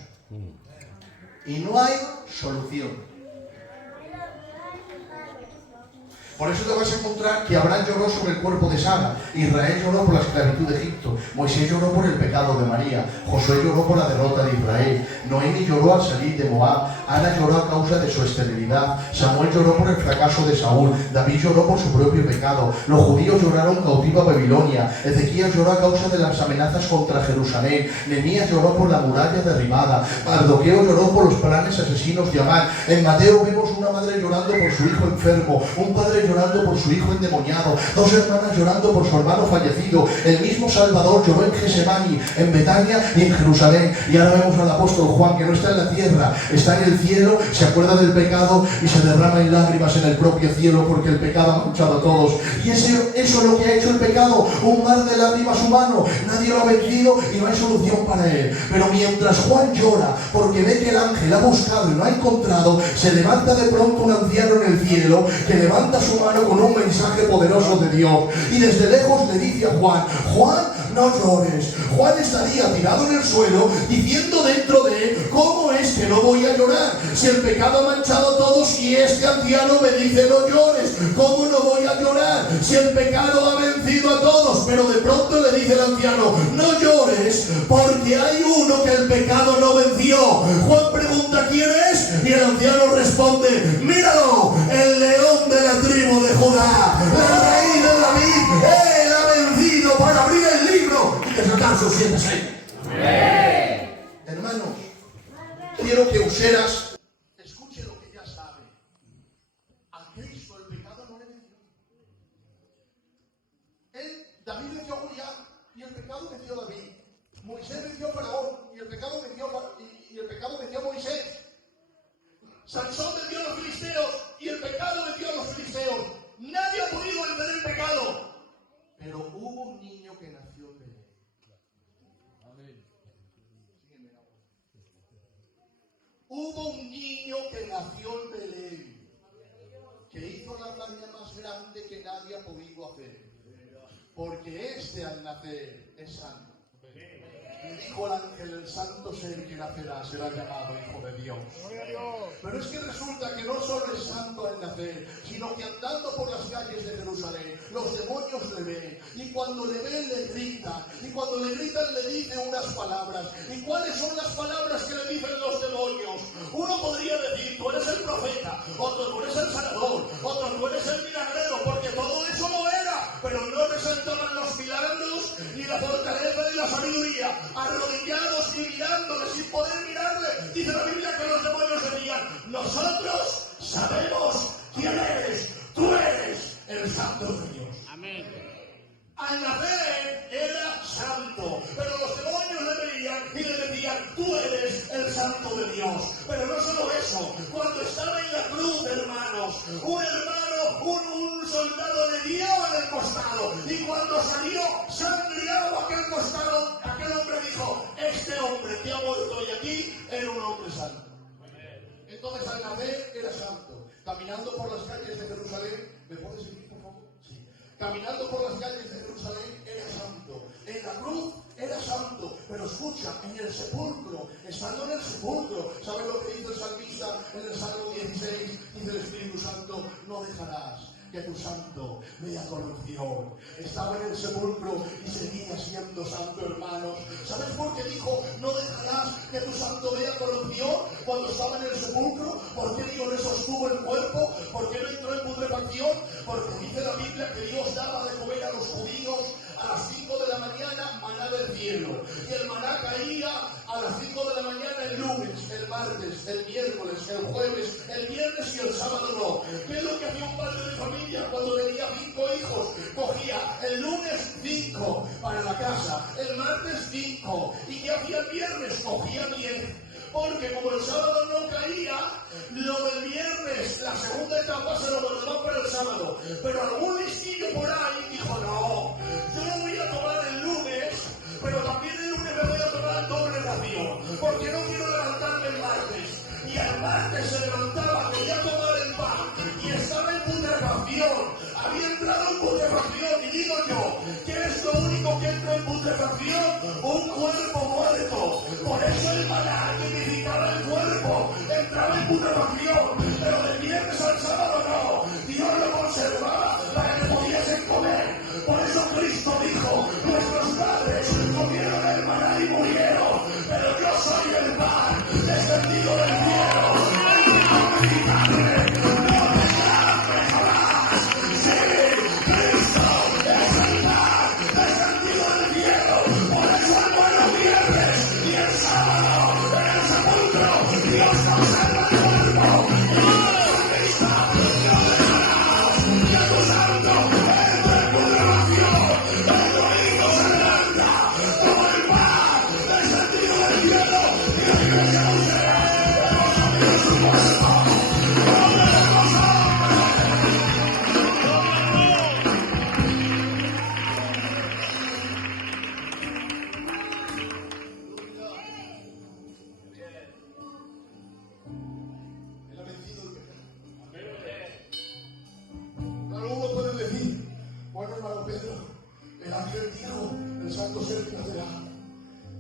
Y no hay solución. Por eso te vas a encontrar que Abraham lloró sobre el cuerpo de Sara, Israel lloró por la esclavitud de Egipto, Moisés lloró por el pecado de María, Josué lloró por la derrota de Israel, Noemi lloró al salir de Moab, Ana lloró a causa de su esterilidad, Samuel lloró por el fracaso de Saúl, David lloró por su propio pecado, los judíos lloraron cautivo a Babilonia, Ezequías lloró a causa de las amenazas contra Jerusalén, Nehemías lloró por la muralla derribada, Mardoqueo lloró por los planes asesinos de Amán. En Mateo vemos una madre llorando por su hijo enfermo, un padre llorando por su hijo endemoniado, dos hermanas llorando por su hermano fallecido. El mismo Salvador lloró en Gesemani, en Betania y en Jerusalén. Y ahora vemos al apóstol Juan, que no está en la tierra, está en el cielo, se acuerda del pecado y se derrama en lágrimas en el propio cielo, porque el pecado ha manchado a todos. Y eso es lo que ha hecho el pecado, un mar de lágrimas humano. Nadie lo ha vencido y no hay solución para él. Pero mientras Juan llora porque ve que el ángel ha buscado y no ha encontrado, se levanta de pronto un anciano en el cielo que levanta su mano con un mensaje poderoso de Dios y desde lejos le dice a Juan: Juan, no llores. Juan estaría tirado en el suelo diciendo dentro de él: ¿cómo es que no voy a llorar? Si el pecado ha manchado a todos y este anciano me dice no llores, ¿cómo no voy a llorar? Si el pecado ha vencido a todos. Pero de pronto le dice el anciano: no llores, porque hay uno que el pecado no venció. Juan pregunta: ¿quién es? Y el anciano responde: míralo, el león de la tribu de Judá, la raíz de David. Él ha vencido para abrir el libro y desatar sus 7 sellos. Hermanos, quiero que Useras escuche lo que ya sabe. A Cristo el pecado no le venció. David venció a Goliat y el pecado venció a David. Moisés venció a Faraón y el pecado venció a Moisés. Sansón venció a los filisteos y el pecado venció a los filisteos. Nadie ha podido vencer el pecado. Pero hubo un niño que nació en Belén. Amén. Hubo un niño que nació en Belén, que hizo la hazaña más grande que nadie ha podido hacer. Porque este al nacer es santo. Y dijo el ángel: el santo ser que nacerá será llamado Hijo de Dios. Pero es que resulta que no solo es santo al nacer, sino que andando por las calles de Jerusalén, los demonios le ven. Y cuando le ven, le gritan. Y cuando le gritan, le dicen unas palabras. ¿Y cuáles son las palabras que le dicen los demonios? Uno podría decir: tú eres el profeta. Otro: tú eres el sanador. Otro: tú eres el milagrero. Porque todo eso lo era. Pero no resaltaban los milagros, ni la fortaleza, ni la sabiduría. Arrodillados y mirándole sin poder mirarle. Dice la Biblia que los demonios decían: nosotros sabemos quién eres. Tú eres el santo de Dios. Amén. Al nacer era santo, pero los demonios le veían y le decían: tú eres el santo de Dios. Pero no solo eso, cuando estaba en la cruz, hermanos, un soldado le dio en el costado, y cuando salió sangriado aquel costado, aquel hombre dijo: este hombre que ha muerto hoy aquí era un hombre santo. Entonces al nacer era santo. Caminando por las calles de Jerusalén, ¿me puedes seguir, por favor? Sí. Caminando por las calles de Jerusalén era santo. En la cruz era santo. Pero escucha, en el sepulcro, estando en el sepulcro, ¿sabes lo que dice el salmista en el Salmo 16? Dice el Espíritu Santo: no dejarás que tu santo vea corrupción. Estaba en el sepulcro y seguía siendo santo, hermanos. ¿Sabes por qué dijo, no dejarás que tu santo vea corrupción cuando estaba en el sepulcro? ¿Por qué Dios le sostuvo el cuerpo? ¿Por qué no entró en putrefacción? Porque dice la Biblia que Dios daba de comer a los judíos a las 5 de la mañana maná del cielo. Y el maná caía a las 5 de la mañana el lunes, el martes, el miércoles, el jueves, el viernes y el sábado no. ¿Qué es lo que hacía un padre de familia cuando tenía 5 hijos? Cogía el lunes 5 para la casa, el martes 5. ¿Y qué hacía el viernes? Cogía 10. Porque como el sábado no caía, lo del viernes, la segunda etapa se lo guardaba para el sábado. Pero algún listillo por ahí dijo, no, yo voy a tomar el lunes, pero también el lunes me voy a tomar doble ración, porque no quiero levantarme el martes. Y el martes se levantaba, quería tomar el pan, y estaba en putrefacción, había entrado en putrefacción, y digo yo, ¿qué es lo único que entra en putrefacción? Un cuerpo muerto. Por eso el maná que vivificaba el cuerpo entraba en putrefacción, pero del viernes al sábado no. Dios lo conservaba para que pudiesen comer. Por eso Cristo dijo, nuestros padres comieron el maná y murieron, pero yo soy el pan descendido del cielo.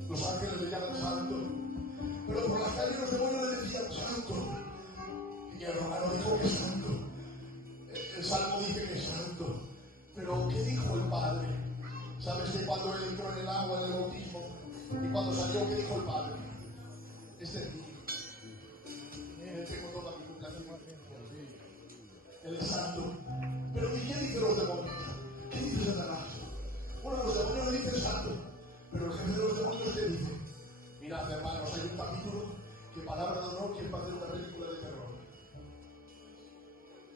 Los ángeles le llaman santo, pero por las calles los demonios le decían santo. Y el romano dijo que es santo. El salmo dice que es santo. Pero ¿qué dijo el Padre? ¿Sabes que cuando él entró en el agua del bautismo y cuando salió, qué dijo el Padre? Este es mío. Tengo toda mi culpa. Él es santo. Pero ¿y qué dicen los demonios? ¿Qué dice Satanás? Bueno, los demonios le dicen santo. Pero el jefe de los demonios le dice, mirad hermanos, hay un capítulo que palabra de honor quiere hacer una película de terror.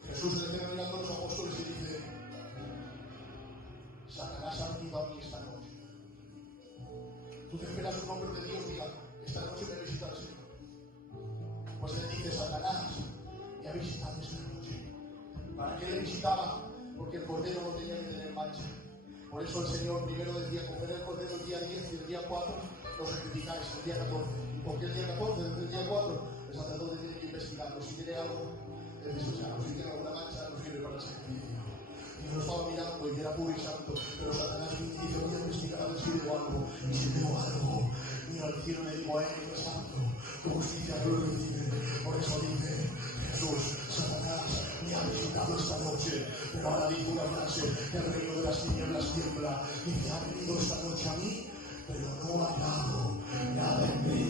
Jesús le tiene mirando a los apóstoles y dice, Satanás ha venido a mí esta noche. Tú te esperas un hombre de Dios, diga, esta noche me visita el Señor. Pues le dice, Satanás me ha visitado esta noche. ¿Para qué le visitaba? Porque el cordero no tenía que tener mancha. Por eso el Señor primero decía, coger el cordero el día 10 y el día 4 lo sacrificáis el día 14. ¿Y por qué el día 14? Desde el día 4 el sacerdote tiene que investigarlo. Si tiene algo, si tiene alguna mancha, no sirve para el sacrificio. Y yo lo estaba mirando y era puro y santo, pero Satanás dice, voy a investigar a ver si veo algo. Y si veo algo, mira al cielo y le digo a él, es santo, tu justicia lo recibe. Por eso dice Jesús, Satanás me ha visitado esta noche, pero ahora digo una frase, el reino de las tinieblas tiembla, y me ha venido esta noche a mí, pero no ha hallado nada en mí.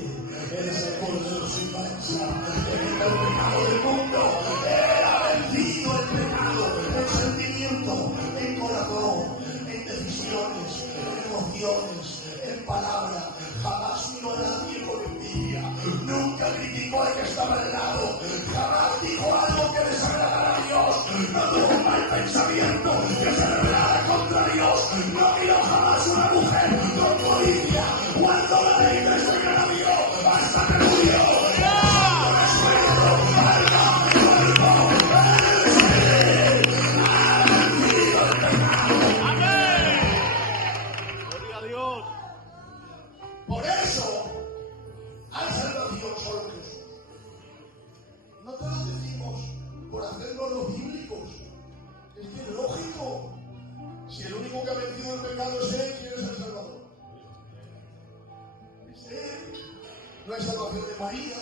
Eres el cordero sin mancha, el pecado del mundo, era vencido el pecado, el sentimiento, el corazón, en decisiones, en emociones, en palabras. Jamás miró a nadie con envidia, nunca criticó al que estaba al lado, jamás dijo algo que desagradara a Dios, no tuvo un mal pensamiento que se rebelara contra Dios, no miró jamás una mujer con codicia, cuando la ley le regañó hasta que murió. Por eso, hay salvación solo en Jesús. No te lo decimos por hacernos los bíblicos. Es que es lógico. Si el único que ha vencido el pecado es Él, ¿quién es el Salvador? Es Él. No hay salvación en María,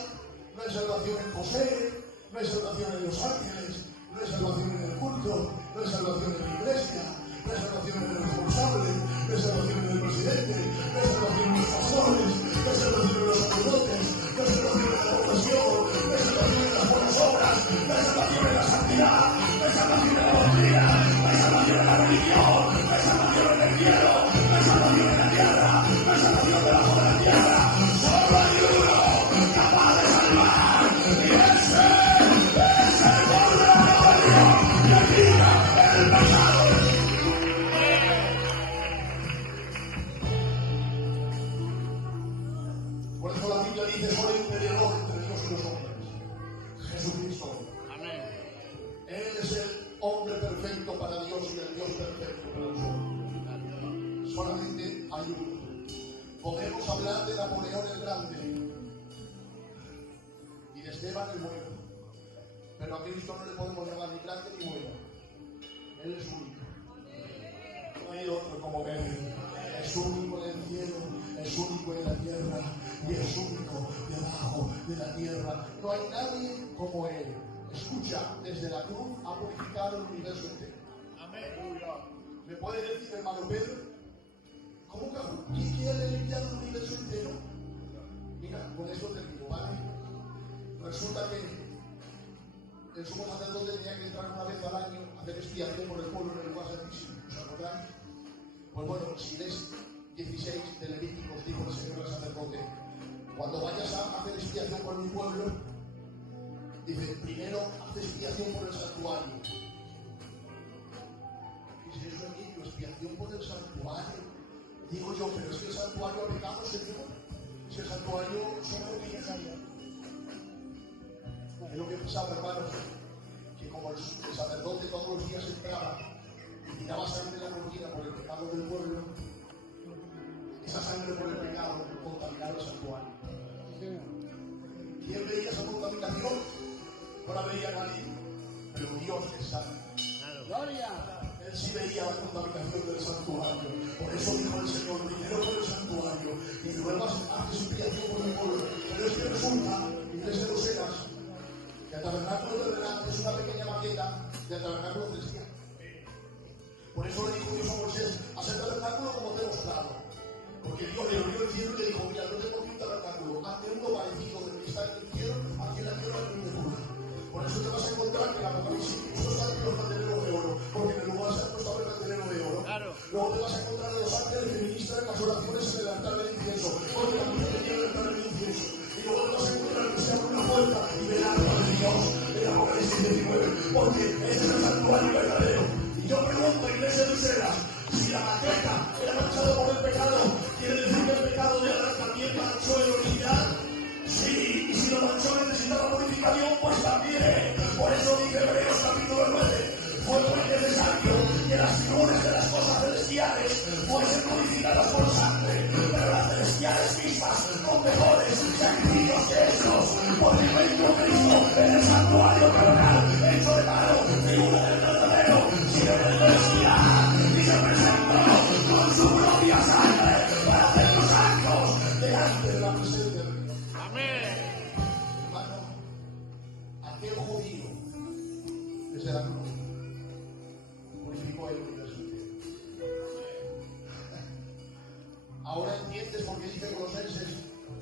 no hay salvación en José, no hay salvación en los ángeles. No hay salvación en el culto, no hay salvación en la iglesia, no hay salvación en el responsable, no hay salvación en el presidente, no hay salvación en los pastores, no hay salvación en los sacerdotes, no hay salvación en la oración, no hay salvación en las buenas obras, no hay salvación en la santidad, no hay salvación en la doctrina, no hay salvación en la religión, no hay salvación en el cielo, no hay salvación en la tierra, no hay salvación debajo de la tierra. Solo hay uno capaz de salvar, y ese es el Cordero de Dios que vive en el pasado. Por eso la Biblia dice: soy un mediador entre Dios y los hombres, Jesucristo. Amén. Él es el hombre perfecto para Dios y el Dios perfecto para los hombres. Solamente hay uno. Podemos hablar de Napoleón el Grande y de Esteban el Bueno, pero a Cristo no le podemos llamar ni grande ni bueno. Él es único. No hay otro como Él. Es único en el cielo, es único en la tierra y es único debajo de la tierra. No hay nadie como Él. Escucha, desde la cruz ha purificado el universo entero. Amén. ¿Me puede decir, hermano Pedro? ¿Cómo que quiere limpiar el universo entero? Mira, con esto termino, ¿vale? Resulta que el sumo sacerdote tenía que entrar una vez al año a hacer expiación por el pueblo en el lugar santísimo. ¿Os acordáis? Pues bueno, si lees 16 de Levíticos, dijo el Señor al sacerdote: cuando vayas a hacer expiación por mi pueblo, dice, primero haz expiación por el santuario. Dice, eso es niño, expiación por el santuario. Digo yo, pero es que el santuario ha pecado, Señor. Si el santuario son rodillas allá. Es lo que pensaba, hermanos, que como el sacerdote todos los días entraba y tiraba sangre de la cortina por el pecado del pueblo, esa sangre por el pecado contaminaba el santuario. ¿Quién veía esa contaminación? No la veía nadie, pero Dios es santo. ¡Gloria! Él sí veía la contaminación del santuario. Por eso dijo el Señor: primero por el santuario y luego haces expiación por mi pueblo. Pero es que resulta, iglesia de Oseas, que el tabernáculo de delante es una pequeña maqueta del tabernáculo cristiano. Por eso le dijo Dios a Moisés: haz el tabernáculo como te he mostrado. Porque Dios le abrió el cielo y le dijo: mira, no tengo aquí un tabernáculo, hazte uno parecido del que está en el cielo, aquí en la tierra hay un de. Por eso te vas a encontrar que en Apocalipsis Cristo está en los candeleros de oro, porque en el lugar santo estaba el candelero de oro. Claro. Luego te vas a encontrar a los ángeles que ministran las oraciones en el altar del incienso, porque también tenía el altar del incienso. Y luego te vas a encontrar que se abre una puerta y ve el alma de Dios en Apocalipsis 19, porque ese es el santuario verdadero. Y yo pregunto, iglesia de Oseas, si la maqueta era manchada por el pecado, ¿quiere decir que el pecado de Adán también manchó el original? Sí, y si lo manchó necesitaba purificación, pues también. Por eso dice Hebreos capítulo 9: fue muy necesario que las figuras de las cosas celestiales fuesen purificadas por sangre, pero las celestiales mismas con mejores sacrificios que estos, porque no entró Cristo en el santuario carnal, hecho de mano, figura del verdadero, sino en el celestial, y se presentó con su propia sangre para hacer los actos delante de la presencia de Dios. Amén. Hermano, aquel judío desde la cruz purificó el universo entero. Ahora entiendes por qué dice Colosenses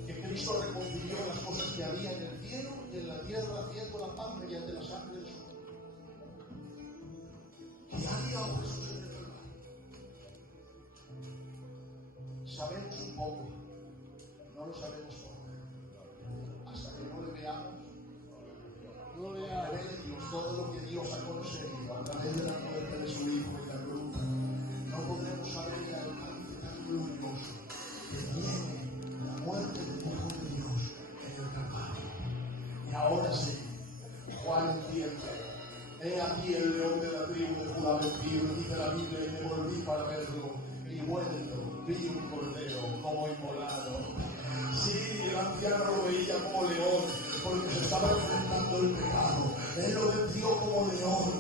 que Cristo reconcilió las cosas que había en el cielo y en la tierra, haciendo la paz mediante la sangre de su cuerpo. ¿Qué había Jesús en el Calvario? Sabemos un poco, no lo sabemos todo. Hasta que no le veamos, no le revele Dios todo lo que Dios ha conseguido a través de la muerte de su Hijo en la cruz. No podremos saber el alcance tan glorioso que tiene la muerte del Hijo de Dios en el Calvario. Y ahora sí, Juan entiende: he aquí el león de la tribu de Judá vencido, dice la Biblia, y me volví para verlo, y bueno, vi un cordero como inmolado. Sí, el anciano lo veía como león, porque se estaba enfrentando el pecado. Él lo venció como león,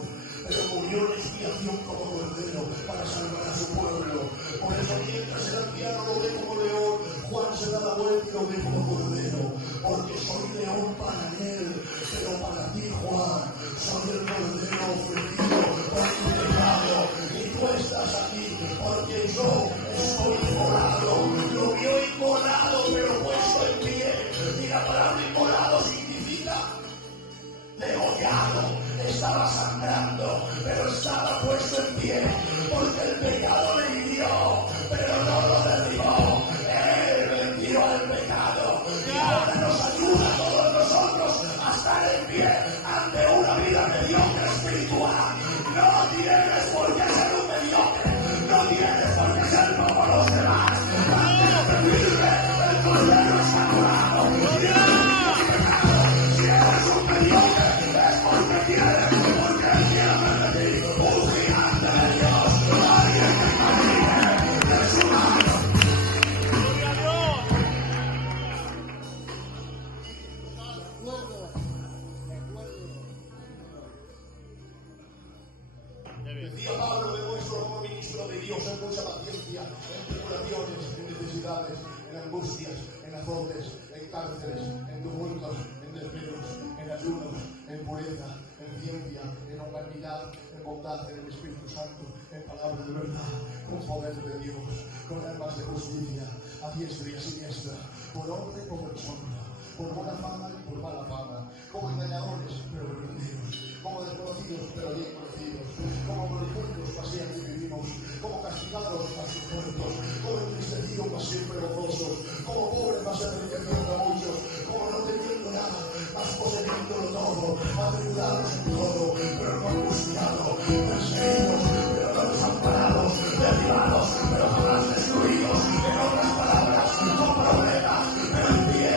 pero murió en expiación como cordero para salvar a su pueblo. Por eso mientras el anciano lo ve como león, Juan se da la vuelta y lo ve como cordero, porque soy león para él, pero para ti, Juan, soy el cordero cárceles, en tumultos, en desvelos, en ayunos, en pureza, en ciencia, en humanidad, en bondad, en el Espíritu Santo, en palabra de verdad, con poder de Dios, con armas de justicia, a diestra y a siniestra, por hombre o por sombra, por buena fama y por mala fama, como engañadores pero verdaderos, como desconocidos pero bien conocidos, como moribundos para siempre vivimos, como castigados para sus muertos, como entristecidos para siempre gozosos, como pobres para ser enriqueciendo a muchos, como no teniendo nada, mas poseyéndolo todo, atribulados en todo, pero no angustiados, perseguidos, pero no desamparados, derribados, pero jamás destruidos, en otras palabras, con problemas, pero en pie,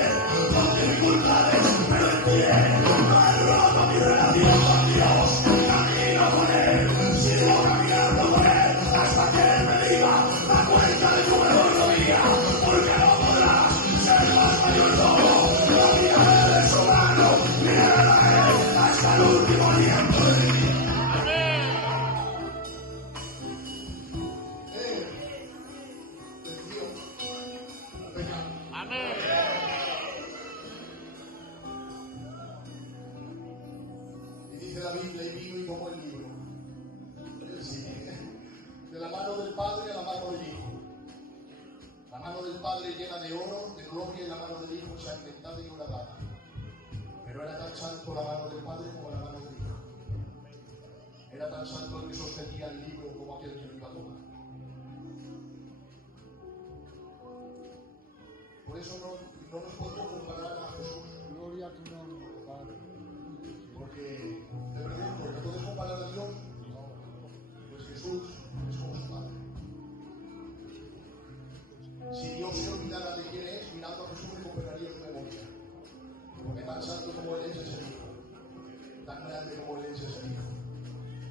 con dificultades, pero en pie, no he roto mi relación con Dios, camino con Él, sigo caminando con Él, hasta que Él me diga, da cuenta de tu mejor rodilla, porque no podrás ser más mayordomo, la vida de su mano, mirar a Él hasta el último aliento de mi vida. La Biblia y vino y tomó el libro. Sí. De la mano del Padre a la mano del Hijo. La mano del Padre llena de oro, de gloria, y la mano del Hijo ensangrentada y horadada. Pero era tan santo la mano del Padre como la mano del Hijo. Era tan santo el que sostenía el libro como aquel que lo iba a tomar. Por eso no nos podemos comparar a Jesús. Gloria a tu nombre, Padre. Porque, de verdad, porque podemos comparar a Dios, pues Jesús es como su Padre. Si Dios se olvidara de quién es, mirando a Jesús recuperaría su memoria. Porque tan santo como Él es el Hijo, tan grande como Él es el Hijo,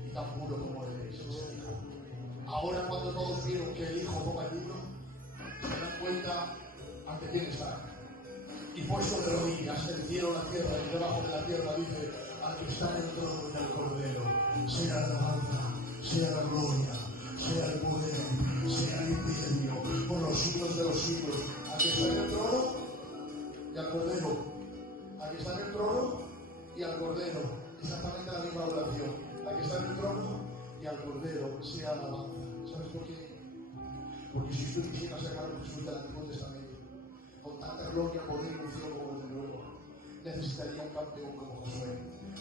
y tan puro como Él es el Hijo. Ahora, cuando todos vieron que el Hijo toma el libro, se dan cuenta ante quién está. Y puesto de rodillas, el cielo, la tierra, y debajo de la tierra dice: aquí está el trono del Cordero, sea la alabanza, sea la gloria, sea el poder, sea el imperio, por los siglos de los siglos. Aquí está en el trono y al Cordero. Aquí está en el trono y al Cordero. Exactamente la misma oración. Aquí está en el trono y al Cordero, sea la alabanza. ¿Sabes por qué? Porque si usted quisiera sacar a Jesús del Antiguo Testamento, con tanta gloria, poder y unción como el de nuevo, necesitaría un campeón como Josué,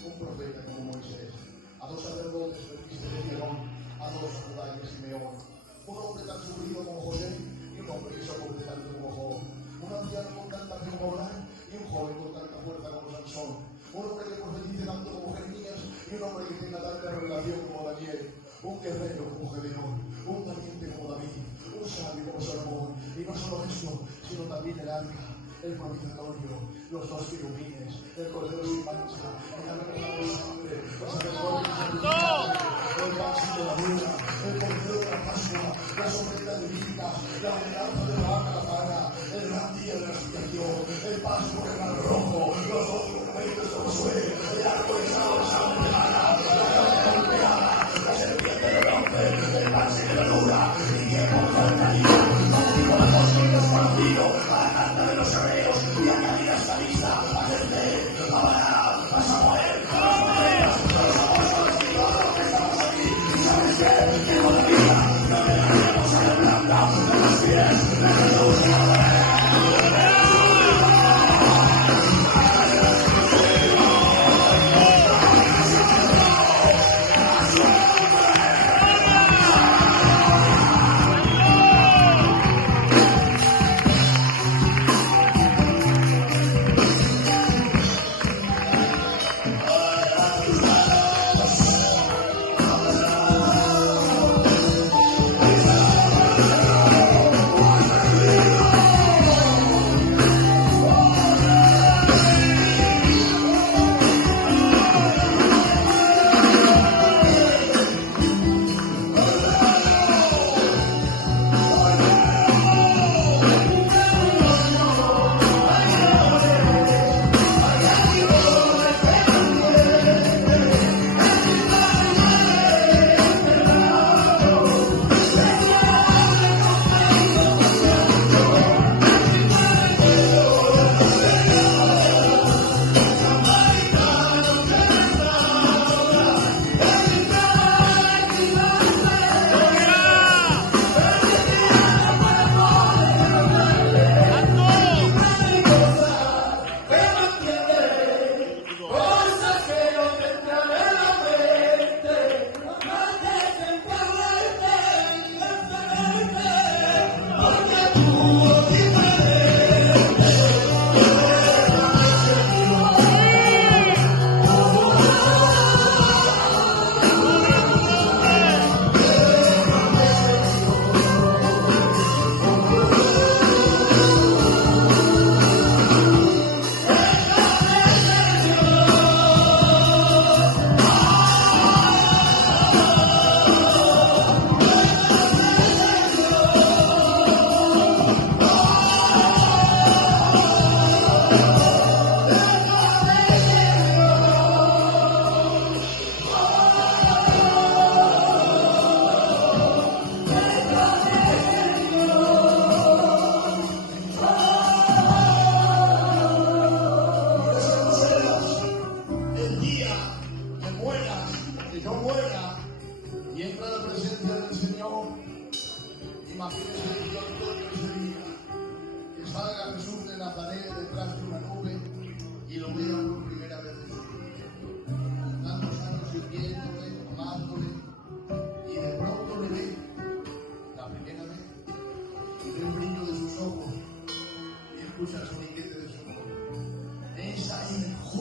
un profeta como Moisés, a dos sacerdotes, Melquisedec y Aarón, a dos Judá y Simeón, un hombre tan sufrido como José y un hombre que se hombre tanto como Job, un anciano con tanta fe como Abraham y un joven con tanta fuerza como Sansón, un hombre que profetice tanto como Jeremías y un hombre que tenga tanta revelación como Daniel, un guerrero como Gedeón, un valiente como David, un sabio como Salomón, y no solo esto, sino también el arca, el propiciatorio, los dos querubines, el cordero sin mancha, el tabernáculo de sangre, los sacerdotes sacrificiales, el máximo de la luna, el cordero de la Pascua, la sombrita divina, la venganza de la vaca la el gran día de la expiación, el paso por el mar rojo, los dos monumentos de Josué, el arco de sangre de Ana, la cabeza golpeada, la serpiente de bronce, el pase de la luna, y que por cercanía, contigo el apóstol desconocido, a la carta de los hebreos, y añadir a esta lista a Jezreel, a Balaam, a Samuel, a los profetas, a los apóstoles y todos los que estamos aquí. ¿Y sabes qué? Que con la vida no le daremos a la planta de los pies.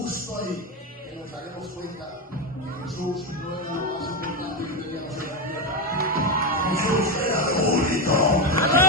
justo ahí que nos daremos cuenta que Jesús no era lo más importante que teníamos en la tierra. Jesús era lo único.